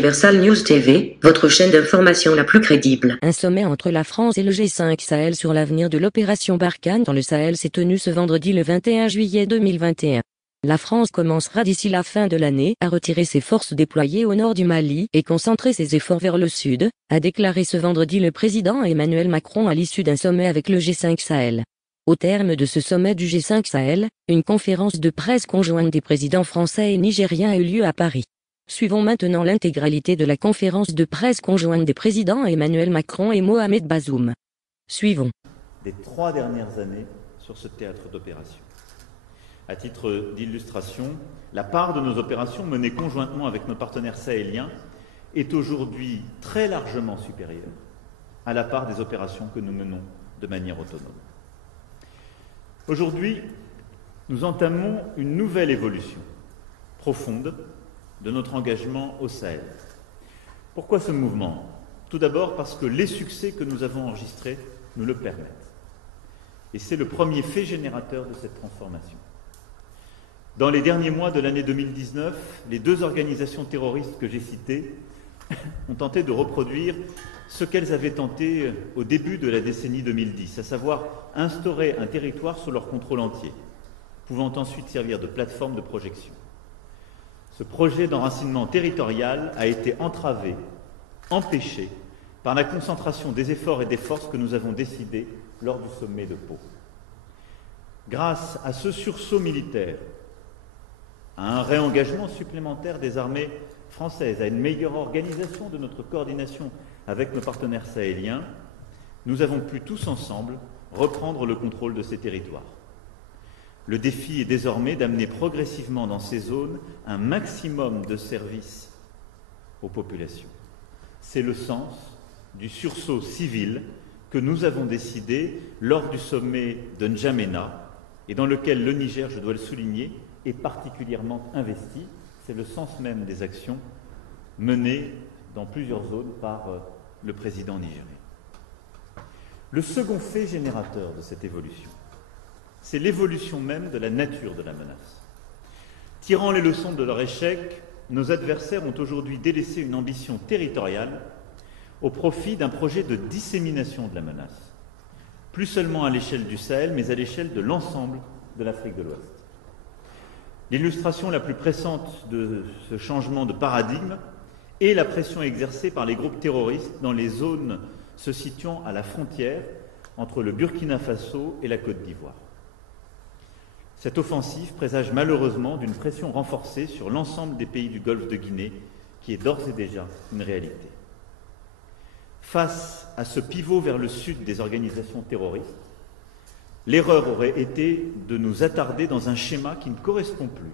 Universal News TV, votre chaîne d'information la plus crédible. Un sommet entre la France et le G5 Sahel sur l'avenir de l'opération Barkhane dans le Sahel s'est tenu ce vendredi le 21 juillet 2021. La France commencera d'ici la fin de l'année à retirer ses forces déployées au nord du Mali et concentrer ses efforts vers le sud, a déclaré ce vendredi le président Emmanuel Macron à l'issue d'un sommet avec le G5 Sahel. Au terme de ce sommet du G5 Sahel, une conférence de presse conjointe des présidents français et nigériens a eu lieu à Paris. Suivons maintenant l'intégralité de la conférence de presse conjointe des présidents Emmanuel Macron et Mohamed Bazoum. Suivons. Des 3 dernières années sur ce théâtre d'opération. À titre d'illustration, la part de nos opérations menées conjointement avec nos partenaires sahéliens est aujourd'hui très largement supérieure à la part des opérations que nous menons de manière autonome. Aujourd'hui, nous entamons une nouvelle évolution profonde de notre engagement au Sahel. Pourquoi ce mouvement? Tout d'abord parce que les succès que nous avons enregistrés nous le permettent. Et c'est le premier fait générateur de cette transformation. Dans les derniers mois de l'année 2019, les 2 organisations terroristes que j'ai citées ont tenté de reproduire ce qu'elles avaient tenté au début de la décennie 2010, à savoir instaurer un territoire sous leur contrôle entier, pouvant ensuite servir de plateforme de projection. Ce projet d'enracinement territorial a été entravé, empêché, par la concentration des efforts et des forces que nous avons décidés lors du sommet de Pau. Grâce à ce sursaut militaire, à un réengagement supplémentaire des armées françaises, à une meilleure organisation de notre coordination avec nos partenaires sahéliens, nous avons pu tous ensemble reprendre le contrôle de ces territoires. Le défi est désormais d'amener progressivement dans ces zones un maximum de services aux populations. C'est le sens du sursaut civil que nous avons décidé lors du sommet de N'Djamena et dans lequel le Niger, je dois le souligner, est particulièrement investi. C'est le sens même des actions menées dans plusieurs zones par le président nigérien. Le second fait générateur de cette évolution, c'est l'évolution même de la nature de la menace. Tirant les leçons de leur échec, nos adversaires ont aujourd'hui délaissé une ambition territoriale au profit d'un projet de dissémination de la menace, plus seulement à l'échelle du Sahel, mais à l'échelle de l'ensemble de l'Afrique de l'Ouest. L'illustration la plus pressante de ce changement de paradigme est la pression exercée par les groupes terroristes dans les zones se situant à la frontière entre le Burkina Faso et la Côte d'Ivoire. Cette offensive présage malheureusement d'une pression renforcée sur l'ensemble des pays du Golfe de Guinée, qui est d'ores et déjà une réalité. Face à ce pivot vers le sud des organisations terroristes, l'erreur aurait été de nous attarder dans un schéma qui ne correspond plus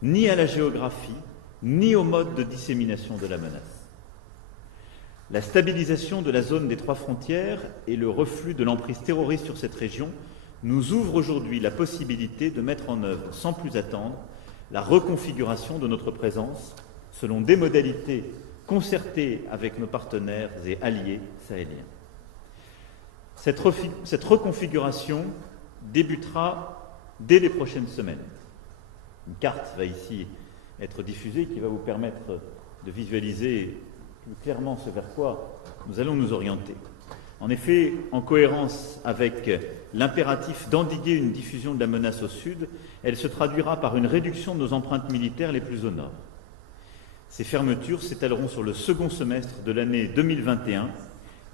ni à la géographie, ni au mode de dissémination de la menace. La stabilisation de la zone des 3 frontières et le reflux de l'emprise terroriste sur cette région nous ouvrent aujourd'hui la possibilité de mettre en œuvre, sans plus attendre, la reconfiguration de notre présence selon des modalités concertées avec nos partenaires et alliés sahéliens. Cette reconfiguration débutera dès les prochaines semaines. Une carte va ici être diffusée qui va vous permettre de visualiser plus clairement ce vers quoi nous allons nous orienter. En effet, en cohérence avec l'impératif d'endiguer une diffusion de la menace au sud, elle se traduira par une réduction de nos empreintes militaires les plus au nord. Ces fermetures s'étaleront sur le second semestre de l'année 2021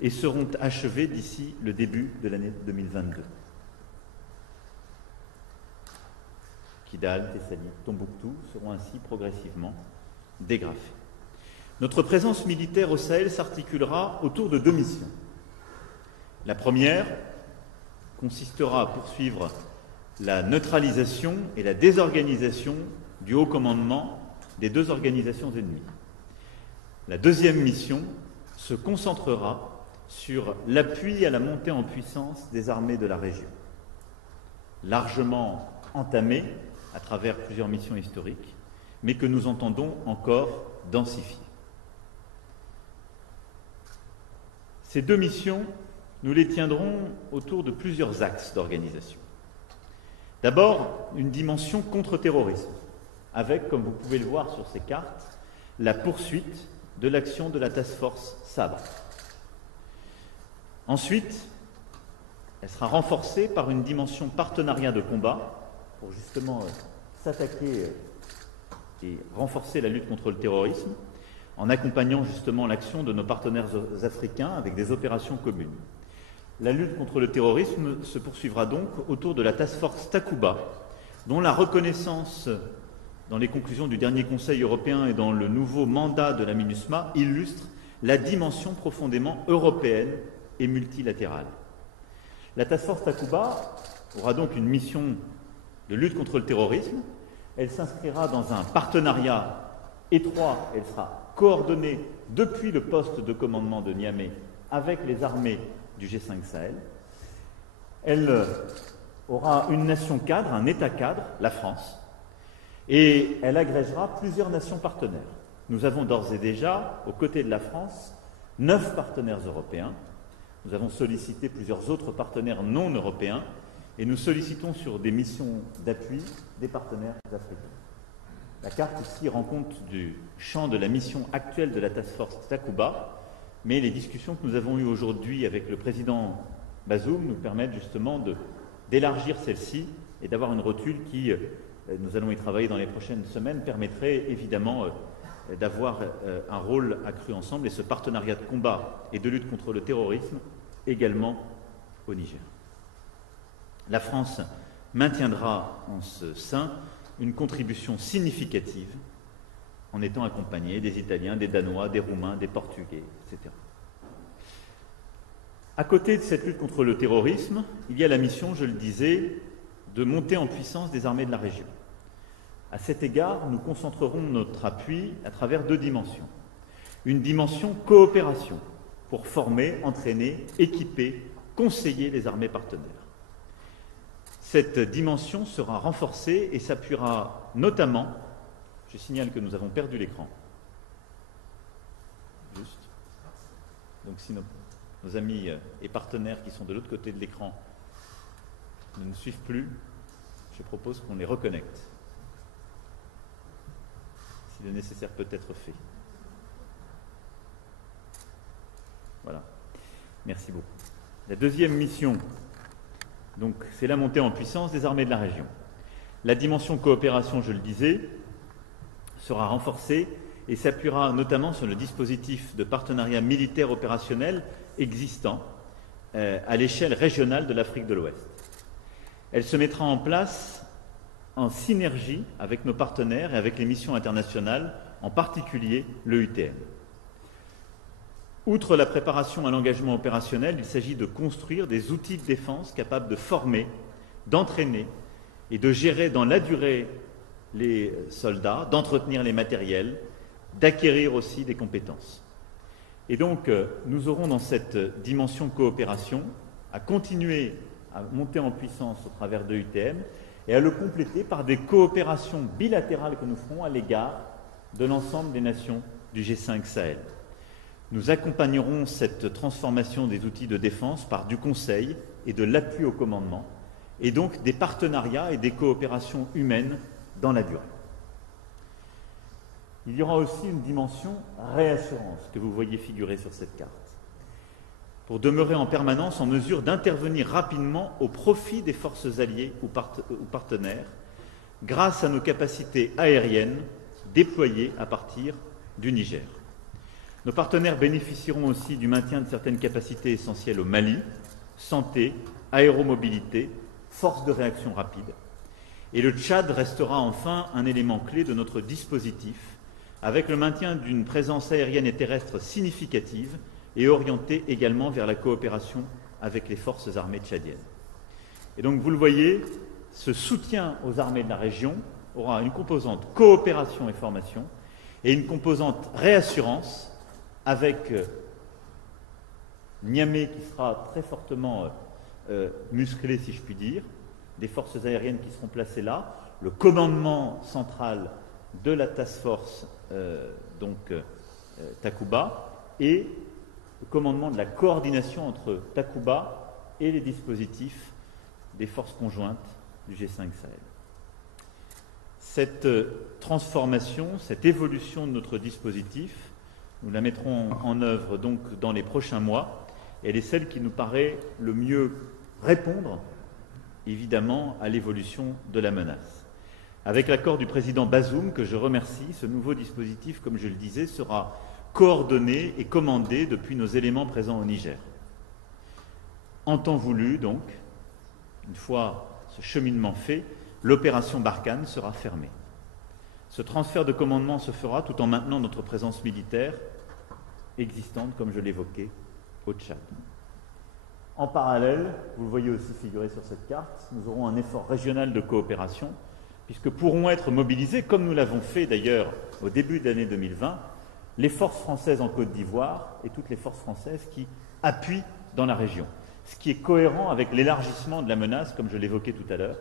et seront achevées d'ici le début de l'année 2022. Kidal, Thessalie, Tombouctou seront ainsi progressivement dégrafés. Notre présence militaire au Sahel s'articulera autour de 2 missions. La première consistera à poursuivre la neutralisation et la désorganisation du haut commandement des 2 organisations ennemies. La deuxième mission se concentrera sur l'appui à la montée en puissance des armées de la région, largement entamée à travers plusieurs missions historiques, mais que nous entendons encore densifier. Ces 2 missions, nous les tiendrons autour de plusieurs axes d'organisation. D'abord, une dimension contre-terrorisme, avec, comme vous pouvez le voir sur ces cartes, la poursuite de l'action de la Task Force Sabre. Ensuite, elle sera renforcée par une dimension partenariat de combat pour justement s'attaquer et renforcer la lutte contre le terrorisme en accompagnant justement l'action de nos partenaires africains avec des opérations communes. La lutte contre le terrorisme se poursuivra donc autour de la Task Force Takuba, dont la reconnaissance dans les conclusions du dernier Conseil européen et dans le nouveau mandat de la MINUSMA illustre la dimension profondément européenne et multilatérale. La Task Force Takuba aura donc une mission de lutte contre le terrorisme. Elle s'inscrira dans un partenariat étroit, elle sera coordonnée depuis le poste de commandement de Niamey avec les armées du G5 Sahel. Elle aura une nation cadre, un État cadre, la France, et elle agrégera plusieurs nations partenaires. Nous avons d'ores et déjà, aux côtés de la France, 9 partenaires européens. Nous avons sollicité plusieurs autres partenaires non européens et nous sollicitons sur des missions d'appui des partenaires africains. La carte ici rend compte du champ de la mission actuelle de la Task Force Takuba, mais les discussions que nous avons eues aujourd'hui avec le président Bazoum nous permettent justement d'élargir celle-ci et d'avoir une rotule qui, nous allons y travailler dans les prochaines semaines, permettrait évidemment d'avoir un rôle accru ensemble et ce partenariat de combat et de lutte contre le terrorisme également au Niger. La France maintiendra en ce sein une contribution significative en étant accompagnée des Italiens, des Danois, des Roumains, des Portugais, etc. À côté de cette lutte contre le terrorisme, il y a la mission, je le disais, de monter en puissance des armées de la région. À cet égard, nous concentrerons notre appui à travers 2 dimensions. Une dimension coopération, pour former, entraîner, équiper, conseiller les armées partenaires. Cette dimension sera renforcée et s'appuiera notamment, je signale que nous avons perdu l'écran. Juste. Donc si nos amis et partenaires qui sont de l'autre côté de l'écran ne nous suivent plus, je propose qu'on les reconnecte. Si le nécessaire peut être fait. Voilà. Merci beaucoup. La deuxième mission, donc, c'est la montée en puissance des armées de la région. La dimension coopération, je le disais, sera renforcée et s'appuiera notamment sur le dispositif de partenariat militaire opérationnel existant à l'échelle régionale de l'Afrique de l'Ouest. Elle se mettra en place en synergie avec nos partenaires et avec les missions internationales, en particulier le UTM. Outre la préparation à l'engagement opérationnel, il s'agit de construire des outils de défense capables de former, d'entraîner et de gérer dans la durée les soldats, d'entretenir les matériels, d'acquérir aussi des compétences. Et donc, nous aurons dans cette dimension coopération à continuer à monter en puissance au travers de l'UTM et à le compléter par des coopérations bilatérales que nous ferons à l'égard de l'ensemble des nations du G5 Sahel. Nous accompagnerons cette transformation des outils de défense par du conseil et de l'appui au commandement, et donc des partenariats et des coopérations humaines dans la durée. Il y aura aussi une dimension réassurance que vous voyez figurer sur cette carte, pour demeurer en permanence en mesure d'intervenir rapidement au profit des forces alliées ou partenaires, grâce à nos capacités aériennes déployées à partir du Niger. Nos partenaires bénéficieront aussi du maintien de certaines capacités essentielles au Mali, santé, aéromobilité, force de réaction rapide. Et le Tchad restera enfin un élément clé de notre dispositif, avec le maintien d'une présence aérienne et terrestre significative et orientée également vers la coopération avec les forces armées tchadiennes. Et donc, vous le voyez, ce soutien aux armées de la région aura une composante coopération et formation et une composante réassurance avec Niamey qui sera très fortement musclé, si je puis dire, des forces aériennes qui seront placées là, le commandement central de la task force Takuba et le commandement de la coordination entre Takuba et les dispositifs des forces conjointes du G5 Sahel. Cette transformation, cette évolution de notre dispositif Nous la mettrons en œuvre donc dans les prochains mois. Elle est celle qui nous paraît le mieux répondre, évidemment, à l'évolution de la menace. Avec l'accord du président Bazoum, que je remercie, ce nouveau dispositif, comme je le disais, sera coordonné et commandé depuis nos éléments présents au Niger. En temps voulu, donc, une fois ce cheminement fait, l'opération Barkhane sera fermée. Ce transfert de commandement se fera tout en maintenant notre présence militaire existante, comme je l'évoquais, au Tchad. En parallèle, vous le voyez aussi figuré sur cette carte, nous aurons un effort régional de coopération, puisque pourront être mobilisés, comme nous l'avons fait d'ailleurs au début de l'année 2020, les forces françaises en Côte d'Ivoire et toutes les forces françaises qui appuient dans la région. Ce qui est cohérent avec l'élargissement de la menace, comme je l'évoquais tout à l'heure.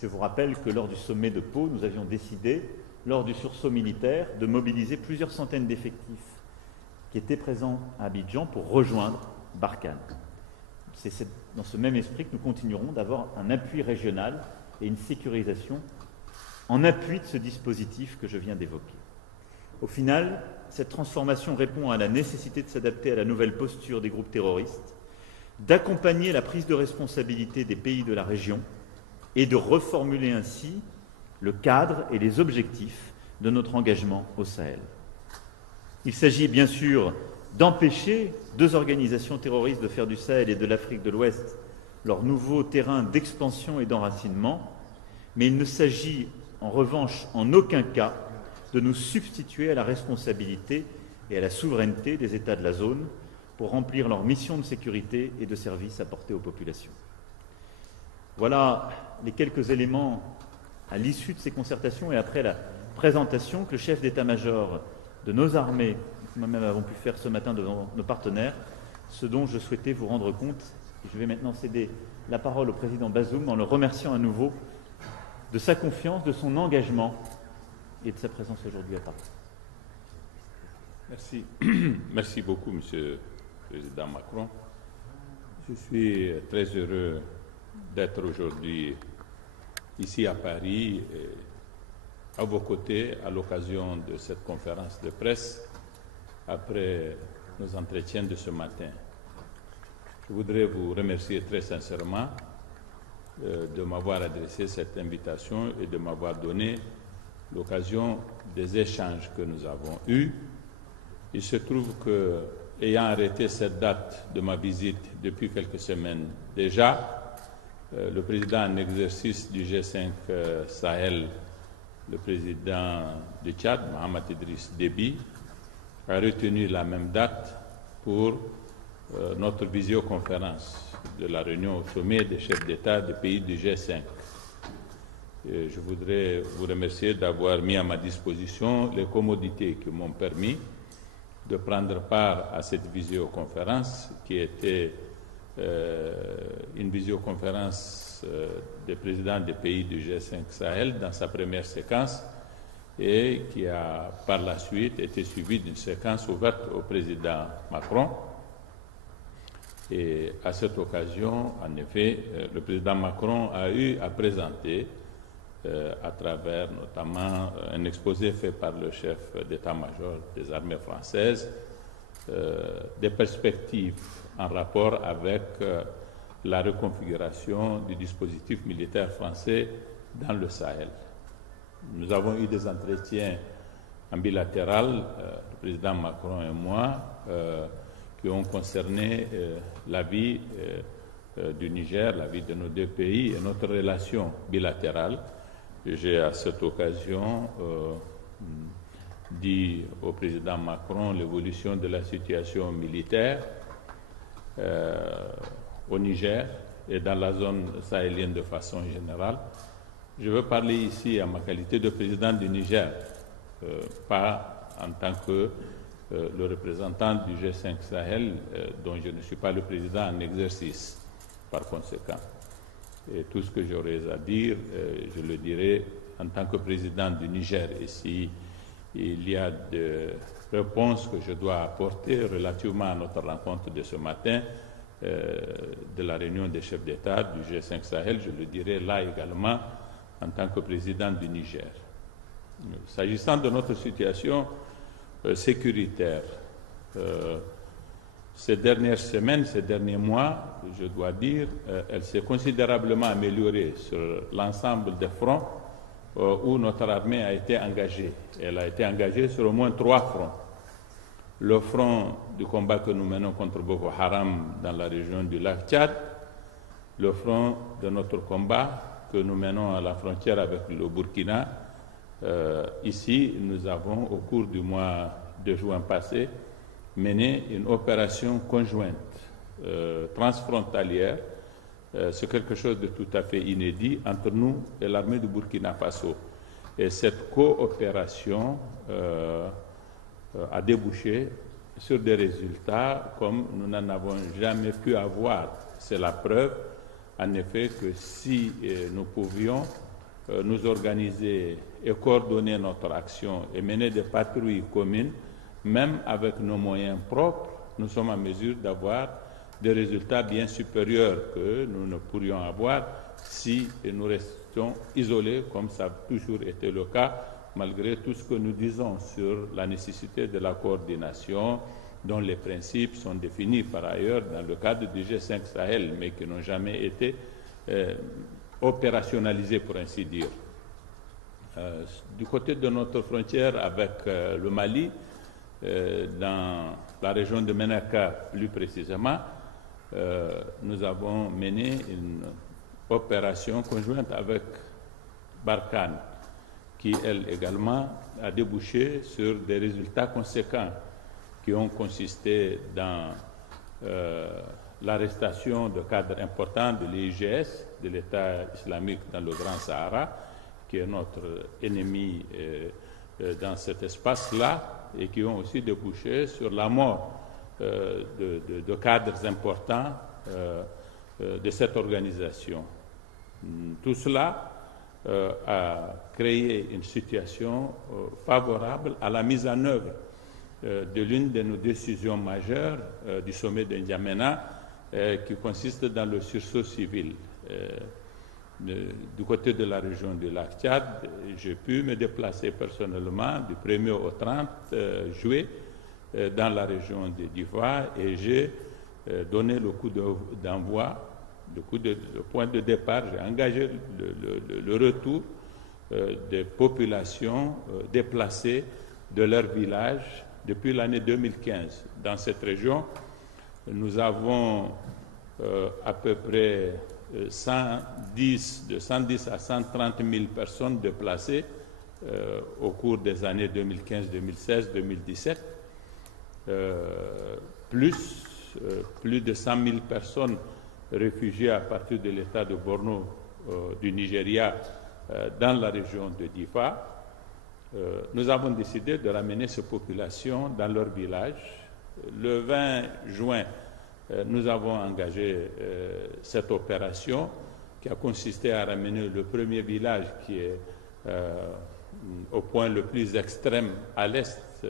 Je vous rappelle que lors du sommet de Pau, nous avions décidé, lors du sursaut militaire, de mobiliser plusieurs centaines d'effectifs qui étaient présents à Abidjan pour rejoindre Barkhane. C'est dans ce même esprit que nous continuerons d'avoir un appui régional et une sécurisation en appui de ce dispositif que je viens d'évoquer. Au final, cette transformation répond à la nécessité de s'adapter à la nouvelle posture des groupes terroristes, d'accompagner la prise de responsabilité des pays de la région et de reformuler ainsi le cadre et les objectifs de notre engagement au Sahel. Il s'agit bien sûr d'empêcher deux organisations terroristes de faire du Sahel et de l'Afrique de l'Ouest leur nouveau terrain d'expansion et d'enracinement, mais il ne s'agit en revanche en aucun cas de nous substituer à la responsabilité et à la souveraineté des États de la zone pour remplir leur mission de sécurité et de service apportés aux populations. Voilà les quelques éléments à l'issue de ces concertations et après la présentation que le chef d'état-major de nos armées, moi-même avons pu faire ce matin devant nos partenaires, ce dont je souhaitais vous rendre compte. Je vais maintenant céder la parole au président Bazoum en le remerciant à nouveau de sa confiance, de son engagement et de sa présence aujourd'hui à Paris. Merci. Merci beaucoup, Monsieur le Président Macron. Je suis très heureux d'être aujourd'hui ici à Paris, à vos côtés, à l'occasion de cette conférence de presse, après nos entretiens de ce matin. Je voudrais vous remercier très sincèrement de m'avoir adressé cette invitation et de m'avoir donné l'occasion des échanges que nous avons eus. Il se trouve que, ayant arrêté cette date de ma visite depuis quelques semaines déjà, le président en exercice du G5 Sahel, le président du Tchad, Mohamed Idriss Déby, a retenu la même date pour notre visioconférence de la réunion au sommet des chefs d'État des pays du G5. Et je voudrais vous remercier d'avoir mis à ma disposition les commodités qui m'ont permis de prendre part à cette visioconférence qui était une visioconférence des présidents des pays du G5 Sahel dans sa première séquence et qui a par la suite été suivie d'une séquence ouverte au président Macron. Et à cette occasion, en effet, le président Macron a eu à présenter, à travers notamment un exposé fait par le chef d'état-major des armées françaises, des perspectives en rapport avec la reconfiguration du dispositif militaire français dans le Sahel. Nous avons eu des entretiens en bilatéral, le président Macron et moi, qui ont concerné la vie du Niger, la vie de nos deux pays et notre relation bilatérale. J'ai à cette occasion dit au président Macron l'évolution de la situation militaire au Niger et dans la zone sahélienne de façon générale. Je veux parler ici en ma qualité de président du Niger, pas en tant que le représentant du G5 Sahel, dont je ne suis pas le président en exercice, par conséquent. Et tout ce que j'aurais à dire, je le dirai en tant que président du Niger. Et si il y a des réponses que je dois apporter relativement à notre rencontre de ce matin, de la réunion des chefs d'État du G5 Sahel, je le dirai là également en tant que président du Niger. S'agissant de notre situation sécuritaire Ces dernières semaines, ces derniers mois, je dois dire, elle s'est considérablement améliorée sur l'ensemble des fronts où notre armée a été engagée. Elle a été engagée sur au moins 3 fronts. Le front du combat que nous menons contre Boko Haram dans la région du lac Tchad, le front de notre combat que nous menons à la frontière avec le Burkina. Ici, nous avons, au cours du mois de juin passé, mené une opération conjointe transfrontalière. C'est quelque chose de tout à fait inédit entre nous et l'armée du Burkina Faso. Et cette coopération a débouché sur des résultats comme nous n'en avons jamais pu avoir. C'est la preuve, en effet, que si nous pouvions nous organiser et coordonner notre action et mener des patrouilles communes, même avec nos moyens propres, nous sommes en mesure d'avoir des résultats bien supérieurs que nous ne pourrions avoir si nous restions isolés, comme ça a toujours été le cas, malgré tout ce que nous disons sur la nécessité de la coordination, dont les principes sont définis par ailleurs dans le cadre du G5 Sahel, mais qui n'ont jamais été opérationnalisés, pour ainsi dire. Du côté de notre frontière avec le Mali, dans la région de Ménaka plus précisément, nous avons mené une opération conjointe avec Barkhane, qui elle également a débouché sur des résultats conséquents qui ont consisté dans l'arrestation de cadres importants de l'IGS, de l'État islamique dans le Grand Sahara, qui est notre ennemi dans cet espace-là, et qui ont aussi débouché sur la mort de cadres importants de cette organisation. Tout cela a créé une situation favorable à la mise en œuvre de l'une de nos décisions majeures du sommet de N'Djamena, qui consiste dans le sursaut civil. Du côté de la région du lac Tchad, j'ai pu me déplacer personnellement du 1er au 30 juillet dans la région de Difa, et j'ai donné le coup d'envoi, le point de départ. J'ai engagé le retour des populations déplacées de leur village depuis l'année 2015. Dans cette région, nous avons à peu près de 110 à 130 000 personnes déplacées au cours des années 2015, 2016, 2017, plus de 100 000 personnes réfugiées à partir de l'État de Borno du Nigeria dans la région de Difa. Nous avons décidé de ramener ces populations dans leur village. Le 20 juin, nous avons engagé cette opération qui a consisté à ramener le premier village qui est au point le plus extrême à l'est,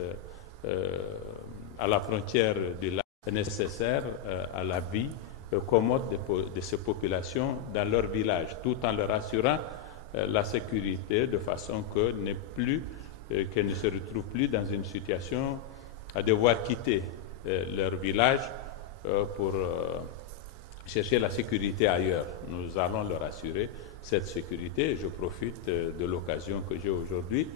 à la frontière du lac, nécessaire à la vie commode de ces populations dans leur village, tout en leur assurant la sécurité, de façon qu'elles ne se retrouvent plus dans une situation à devoir quitter leur village pour chercher la sécurité ailleurs. Nous allons leur assurer cette sécurité. Je profite de l'occasion que j'ai aujourd'hui,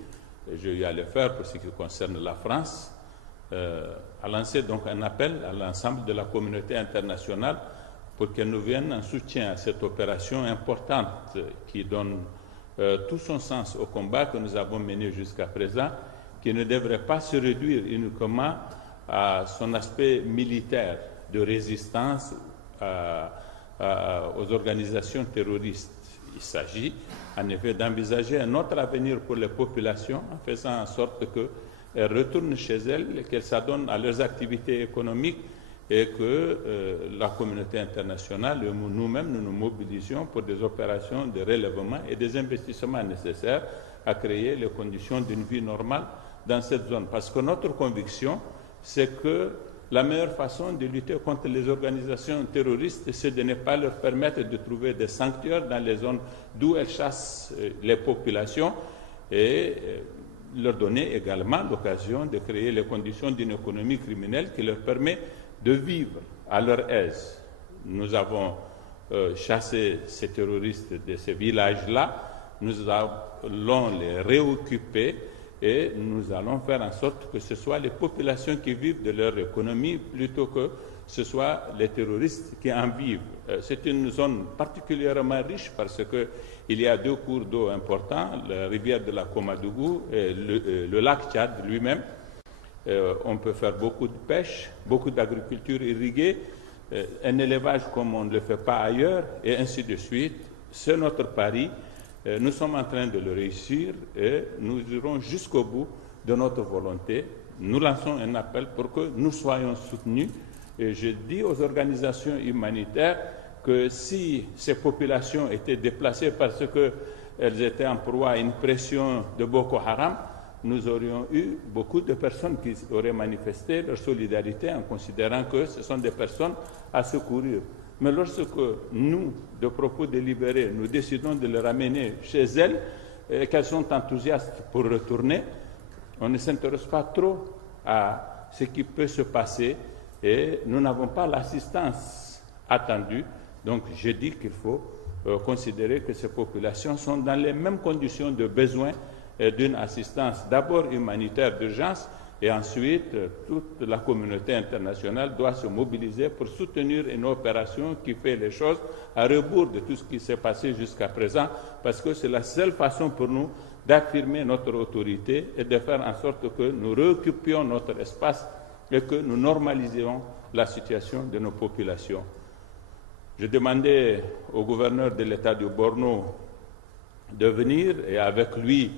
je vais le faire pour ce qui concerne la France, à lancer donc un appel à l'ensemble de la communauté internationale pour qu'elle nous vienne en soutien à cette opération importante qui donne tout son sens au combat que nous avons mené jusqu'à présent, qui ne devrait pas se réduire uniquement à son aspect militaire de résistance aux organisations terroristes. Il s'agit en effet d'envisager un autre avenir pour les populations en faisant en sorte qu'elles retournent chez elles, qu'elles s'adonnent à leurs activités économiques et que la communauté internationale et nous-mêmes nous mobilisions pour des opérations de relèvement et des investissements nécessaires à créer les conditions d'une vie normale dans cette zone. Parce que notre conviction, c'est que la meilleure façon de lutter contre les organisations terroristes, c'est de ne pas leur permettre de trouver des sanctuaires dans les zones d'où elles chassent les populations et leur donner également l'occasion de créer les conditions d'une économie criminelle qui leur permet de vivre à leur aise. Nous avons chassé ces terroristes de ces villages-là, nous allons les réoccuper et nous allons faire en sorte que ce soit les populations qui vivent de leur économie plutôt que ce soit les terroristes qui en vivent. C'est une zone particulièrement riche parce qu'il y a deux cours d'eau importants, la rivière de la Komadougou et le lac Tchad lui-même. On peut faire beaucoup de pêche, beaucoup d'agriculture irriguée, un élevage comme on ne le fait pas ailleurs, et ainsi de suite. C'est notre pari. Nous sommes en train de le réussir et nous irons jusqu'au bout de notre volonté. Nous lançons un appel pour que nous soyons soutenus. Et je dis aux organisations humanitaires que si ces populations étaient déplacées parce qu'elles étaient en proie à une pression de Boko Haram, nous aurions eu beaucoup de personnes qui auraient manifesté leur solidarité en considérant que ce sont des personnes à secourir. Mais lorsque nous, de propos délibérés, nous décidons de les ramener chez elles et qu'elles sont enthousiastes pour retourner, on ne s'intéresse pas trop à ce qui peut se passer et nous n'avons pas l'assistance attendue. Donc je dis qu'il faut considérer que ces populations sont dans les mêmes conditions de besoin d'une assistance d'abord humanitaire d'urgence et ensuite toute la communauté internationale doit se mobiliser pour soutenir une opération qui fait les choses à rebours de tout ce qui s'est passé jusqu'à présent parce que c'est la seule façon pour nous d'affirmer notre autorité et de faire en sorte que nous réoccupions notre espace et que nous normalisions la situation de nos populations. Je demandais au gouverneur de l'État du Borno de venir et avec lui,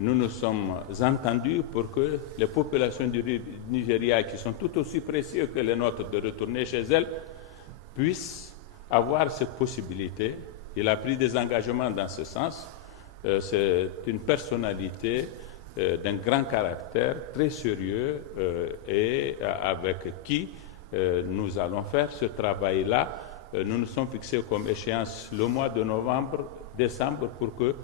nous nous sommes entendus pour que les populations du Nigeria, qui sont tout aussi précieuses que les nôtres de retourner chez elles, puissent avoir cette possibilité. Il a pris des engagements dans ce sens. C'est une personnalité d'un grand caractère, très sérieux, et avec qui nous allons faire ce travail-là. Nous nous sommes fixés comme échéance le mois de décembre, pour que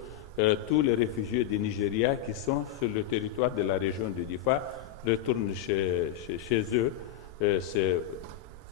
tous les réfugiés du Nigeria qui sont sur le territoire de la région de Difa retournent chez eux. C'est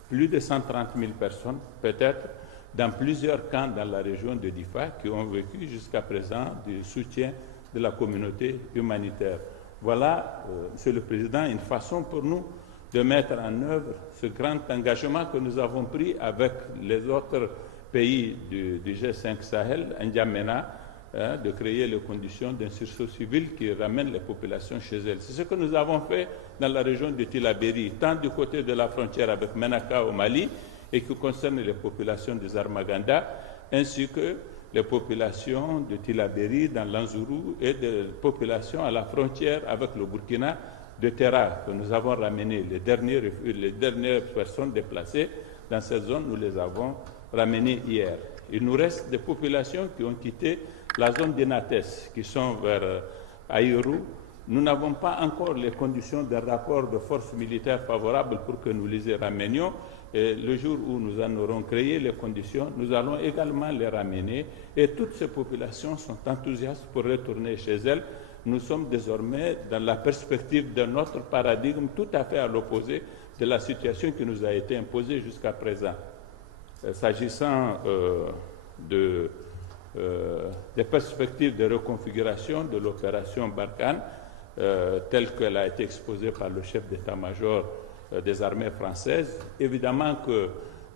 plus de 130 000 personnes, peut-être, dans plusieurs camps dans la région de Difa qui ont vécu jusqu'à présent du soutien de la communauté humanitaire. Voilà, Monsieur le Président, une façon pour nous de mettre en œuvre ce grand engagement que nous avons pris avec les autres pays du G5 Sahel, N'Djamena, de créer les conditions d'un sursaut civil qui ramène les populations chez elles. C'est ce que nous avons fait dans la région de Tillabéri, tant du côté de la frontière avec Menaka au Mali, et qui concerne les populations des Armaganda, ainsi que les populations de Tillabéri dans l'Anzourou et des populations à la frontière avec le Burkina de Terra, que nous avons ramené. Les dernières personnes déplacées dans cette zone, nous les avons ramenées hier. Il nous reste des populations qui ont quitté la zone d'Inates, qui sont vers Aïrou. Nous n'avons pas encore les conditions d'un rapport de force militaire favorable pour que nous les ramenions. Et le jour où nous en aurons créé les conditions, nous allons également les ramener. Et toutes ces populations sont enthousiastes pour retourner chez elles. Nous sommes désormais dans la perspective d'un autre paradigme tout à fait à l'opposé de la situation qui nous a été imposée jusqu'à présent. S'agissant des perspectives de reconfiguration de l'opération Barkhane, telle qu'elle a été exposée par le chef d'état-major des armées françaises, évidemment que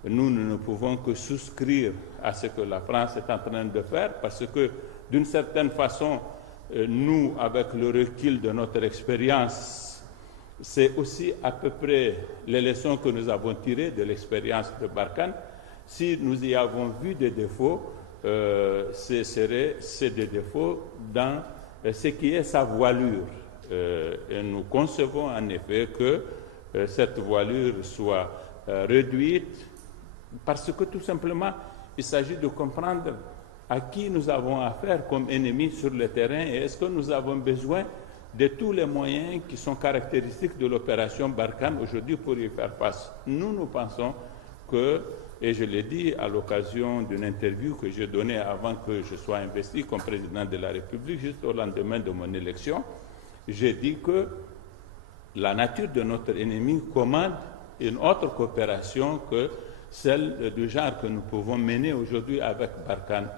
nous ne pouvons que souscrire à ce que la France est en train de faire, parce que d'une certaine façon, nous, avec le recul de notre expérience, c'est aussi à peu près les leçons que nous avons tirées de l'expérience de Barkhane. Si nous y avons vu des défauts, ce seraient des défauts dans ce qui est sa voilure. Et nous concevons en effet que cette voilure soit réduite parce que tout simplement, il s'agit de comprendre à qui nous avons affaire comme ennemis sur le terrain et est-ce que nous avons besoin de tous les moyens qui sont caractéristiques de l'opération Barkhane aujourd'hui pour y faire face. Nous pensons que, et je l'ai dit à l'occasion d'une interview que j'ai donnée avant que je sois investi comme président de la République, juste au lendemain de mon élection, j'ai dit que la nature de notre ennemi commande une autre coopération que celle du genre que nous pouvons mener aujourd'hui avec Barkhane.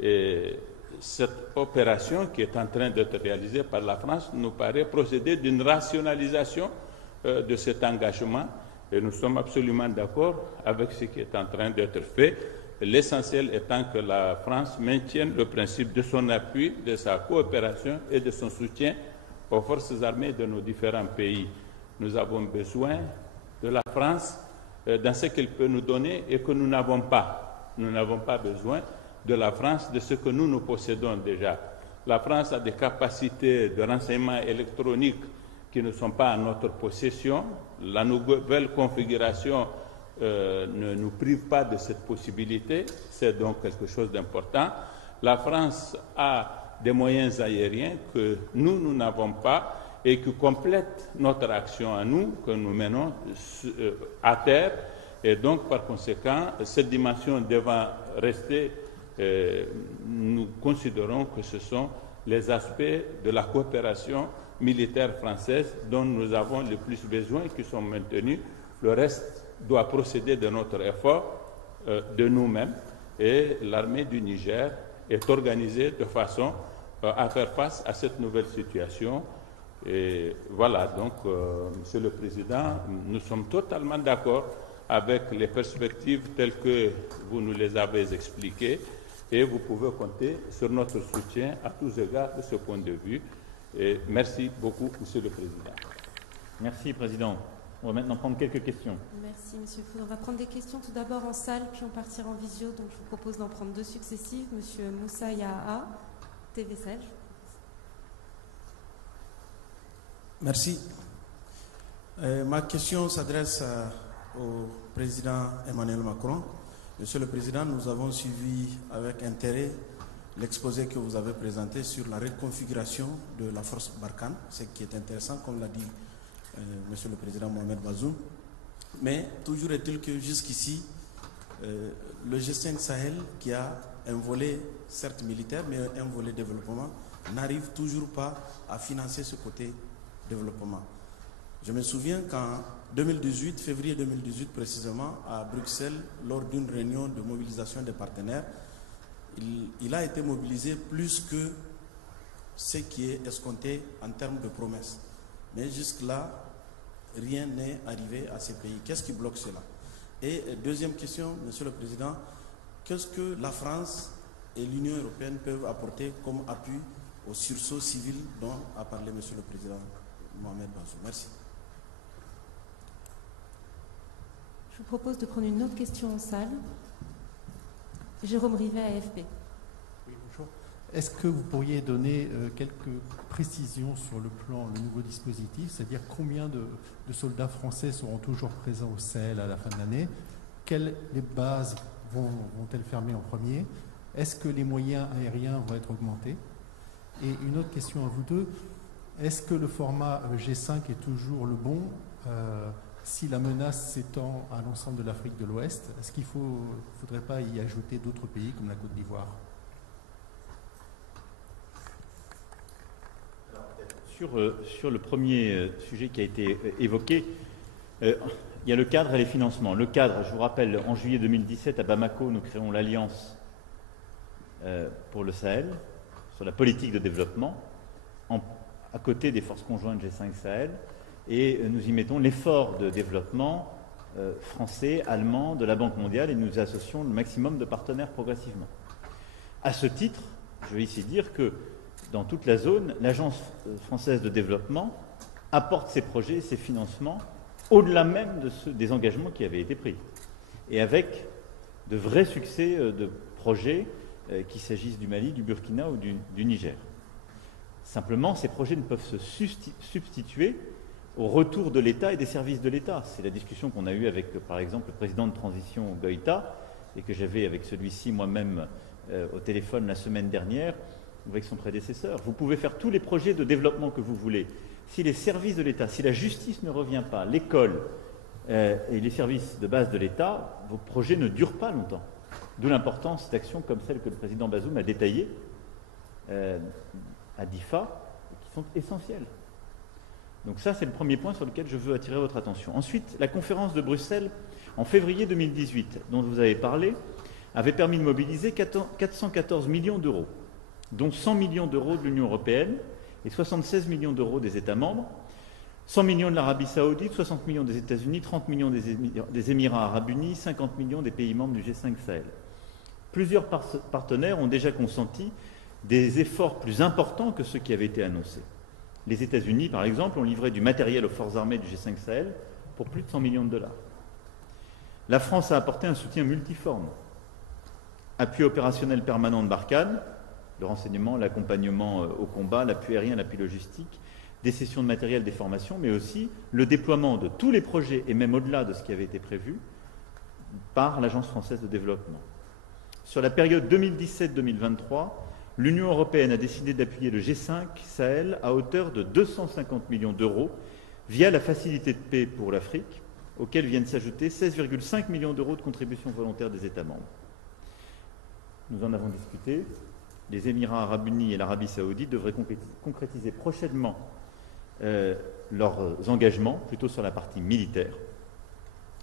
Et cette opération qui est en train d'être réalisée par la France nous paraît procéder d'une rationalisation de cet engagement et nous sommes absolument d'accord avec ce qui est en train d'être fait. L'essentiel étant que la France maintienne le principe de son appui, de sa coopération et de son soutien aux forces armées de nos différents pays. Nous avons besoin de la France dans ce qu'elle peut nous donner et que nous n'avons pas. Nous n'avons pas besoin de la France de ce que nous possédons déjà. La France a des capacités de renseignement électronique qui ne sont pas à notre possession. La nouvelle configuration ne nous prive pas de cette possibilité. C'est donc quelque chose d'important. La France a des moyens aériens que nous n'avons pas et qui complètent notre action à nous, que nous menons à terre. Et donc, par conséquent, cette dimension devant rester, nous considérons que ce sont les aspects de la coopération militaire française dont nous avons le plus besoin qui sont maintenus. Le reste doit procéder de notre effort de nous-mêmes et l'armée du Niger est organisée de façon à faire face à cette nouvelle situation. Et voilà, donc, Monsieur le Président, nous sommes totalement d'accord avec les perspectives telles que vous nous les avez expliquées et vous pouvez compter sur notre soutien à tous égards de ce point de vue. Et merci beaucoup, Monsieur le Président. Merci, Président. On va maintenant prendre quelques questions. Merci, Monsieur Foud. On va prendre des questions tout d'abord en salle, puis on partira en visio. Donc, je vous propose d'en prendre 2 successives. Monsieur Moussa Yaha, TV16. Merci. Ma question s'adresse au président Emmanuel Macron. Monsieur le Président, nous avons suivi avec intérêt l'exposé que vous avez présenté sur la reconfiguration de la force Barkhane, ce qui est intéressant, comme l'a dit Monsieur le Président Mohamed Bazoum. Mais toujours est-il que jusqu'ici, le G5 Sahel, qui a un volet certes militaire, mais un volet développement, n'arrive toujours pas à financer ce côté développement. Je me souviens qu'en 2018, février 2018 précisément, à Bruxelles, lors d'une réunion de mobilisation des partenaires, il a été mobilisé plus que ce qui est escompté en termes de promesses. Mais jusque-là, rien n'est arrivé à ces pays. Qu'est-ce qui bloque cela? Et deuxième question, Monsieur le Président, qu'est-ce que la France et l'Union européenne peuvent apporter comme appui au sursaut civil dont a parlé Monsieur le Président Mohamed Bazoum? Merci. Je vous propose de prendre une autre question en salle. Jérôme Rivet, AFP. Oui, bonjour. Est-ce que vous pourriez donner quelques précisions sur le nouveau dispositif, c'est-à-dire combien de soldats français seront toujours présents au Sahel à la fin de l'année? Quelles les bases vont-elles fermer en premier? Est-ce que les moyens aériens vont être augmentés? Et une autre question à vous deux, est-ce que le format G5 est toujours le bon si la menace s'étend à l'ensemble de l'Afrique de l'Ouest? Est-ce qu'il ne faudrait pas y ajouter d'autres pays comme la Côte d'Ivoire? Sur le premier sujet qui a été évoqué, il y a le cadre et les financements. Le cadre, je vous rappelle, en juillet 2017 à Bamako, nous créons l'Alliance pour le Sahel sur la politique de développement à côté des forces conjointes G5 Sahel et nous y mettons l'effort de développement français, allemand, de la Banque mondiale et nous associons le maximum de partenaires progressivement. À ce titre, je vais ici dire que dans toute la zone, l'Agence française de développement apporte ses projets et ses financements au-delà même des engagements qui avaient été pris. Et avec de vrais succès de projets, qu'il s'agisse du Mali, du Burkina ou du Niger. Simplement, ces projets ne peuvent se substituer au retour de l'État et des services de l'État. C'est la discussion qu'on a eue avec, par exemple, le président de transition Goïta et que j'avais avec celui-ci moi-même au téléphone la semaine dernière, avec son prédécesseur. Vous pouvez faire tous les projets de développement que vous voulez. Si les services de l'État, si la justice ne revient pas, l'école et les services de base de l'État, vos projets ne durent pas longtemps. D'où l'importance d'actions comme celle que le président Bazoum a détaillée à Difa, qui sont essentiels. Donc ça, c'est le premier point sur lequel je veux attirer votre attention. Ensuite, la conférence de Bruxelles, en février 2018, dont vous avez parlé, avait permis de mobiliser 414 millions d'euros, dont 100 millions d'euros de l'Union européenne et 76 millions d'euros des États membres, 100 millions de l'Arabie saoudite, 60 millions des États-Unis, 30 millions des Émirats arabes unis, 50 millions des pays membres du G5 Sahel. Plusieurs partenaires ont déjà consenti des efforts plus importants que ceux qui avaient été annoncés. Les États-Unis, par exemple, ont livré du matériel aux forces armées du G5 Sahel pour plus de 100 millions de dollars. La France a apporté un soutien multiforme. Appui opérationnel permanent de Barkhane, le renseignement, l'accompagnement au combat, l'appui aérien, l'appui logistique, des sessions de matériel, des formations, mais aussi le déploiement de tous les projets, et même au-delà de ce qui avait été prévu, par l'Agence française de développement. Sur la période 2017-2023, l'Union européenne a décidé d'appuyer le G5 Sahel à hauteur de 250 millions d'euros via la facilité de paix pour l'Afrique, auxquels viennent s'ajouter 16,5 millions d'euros de contributions volontaires des États membres. Nous en avons discuté. Les Émirats arabes unis et l'Arabie saoudite devraient concrétiser prochainement leurs engagements, plutôt sur la partie militaire.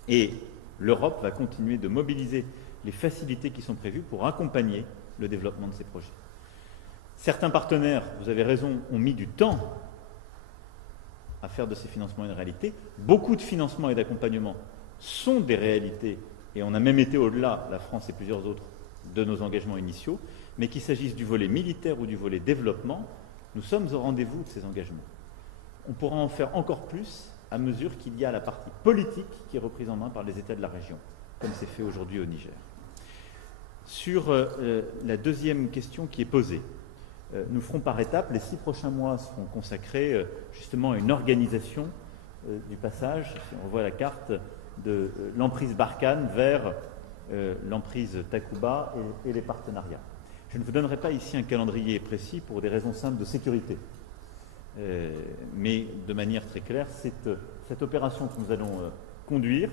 Et l'Europe va continuer de mobiliser les facilités qui sont prévues pour accompagner le développement de ces projets. Certains partenaires, vous avez raison, ont mis du temps à faire de ces financements une réalité. Beaucoup de financements et d'accompagnement sont des réalités, et on a même été au-delà, la France et plusieurs autres, de nos engagements initiaux, mais qu'il s'agisse du volet militaire ou du volet développement, nous sommes au rendez-vous de ces engagements. On pourra en faire encore plus à mesure qu'il y a la partie politique qui est reprise en main par les États de la région, comme c'est fait aujourd'hui au Niger. Sur la deuxième question qui est posée, nous ferons par étapes, les 6 prochains mois seront consacrés justement à une organisation du passage, si on revoit la carte, de l'emprise Barkhane vers l'emprise Takuba et les partenariats. Je ne vous donnerai pas ici un calendrier précis pour des raisons simples de sécurité. Mais de manière très claire, cette opération que nous allons conduire,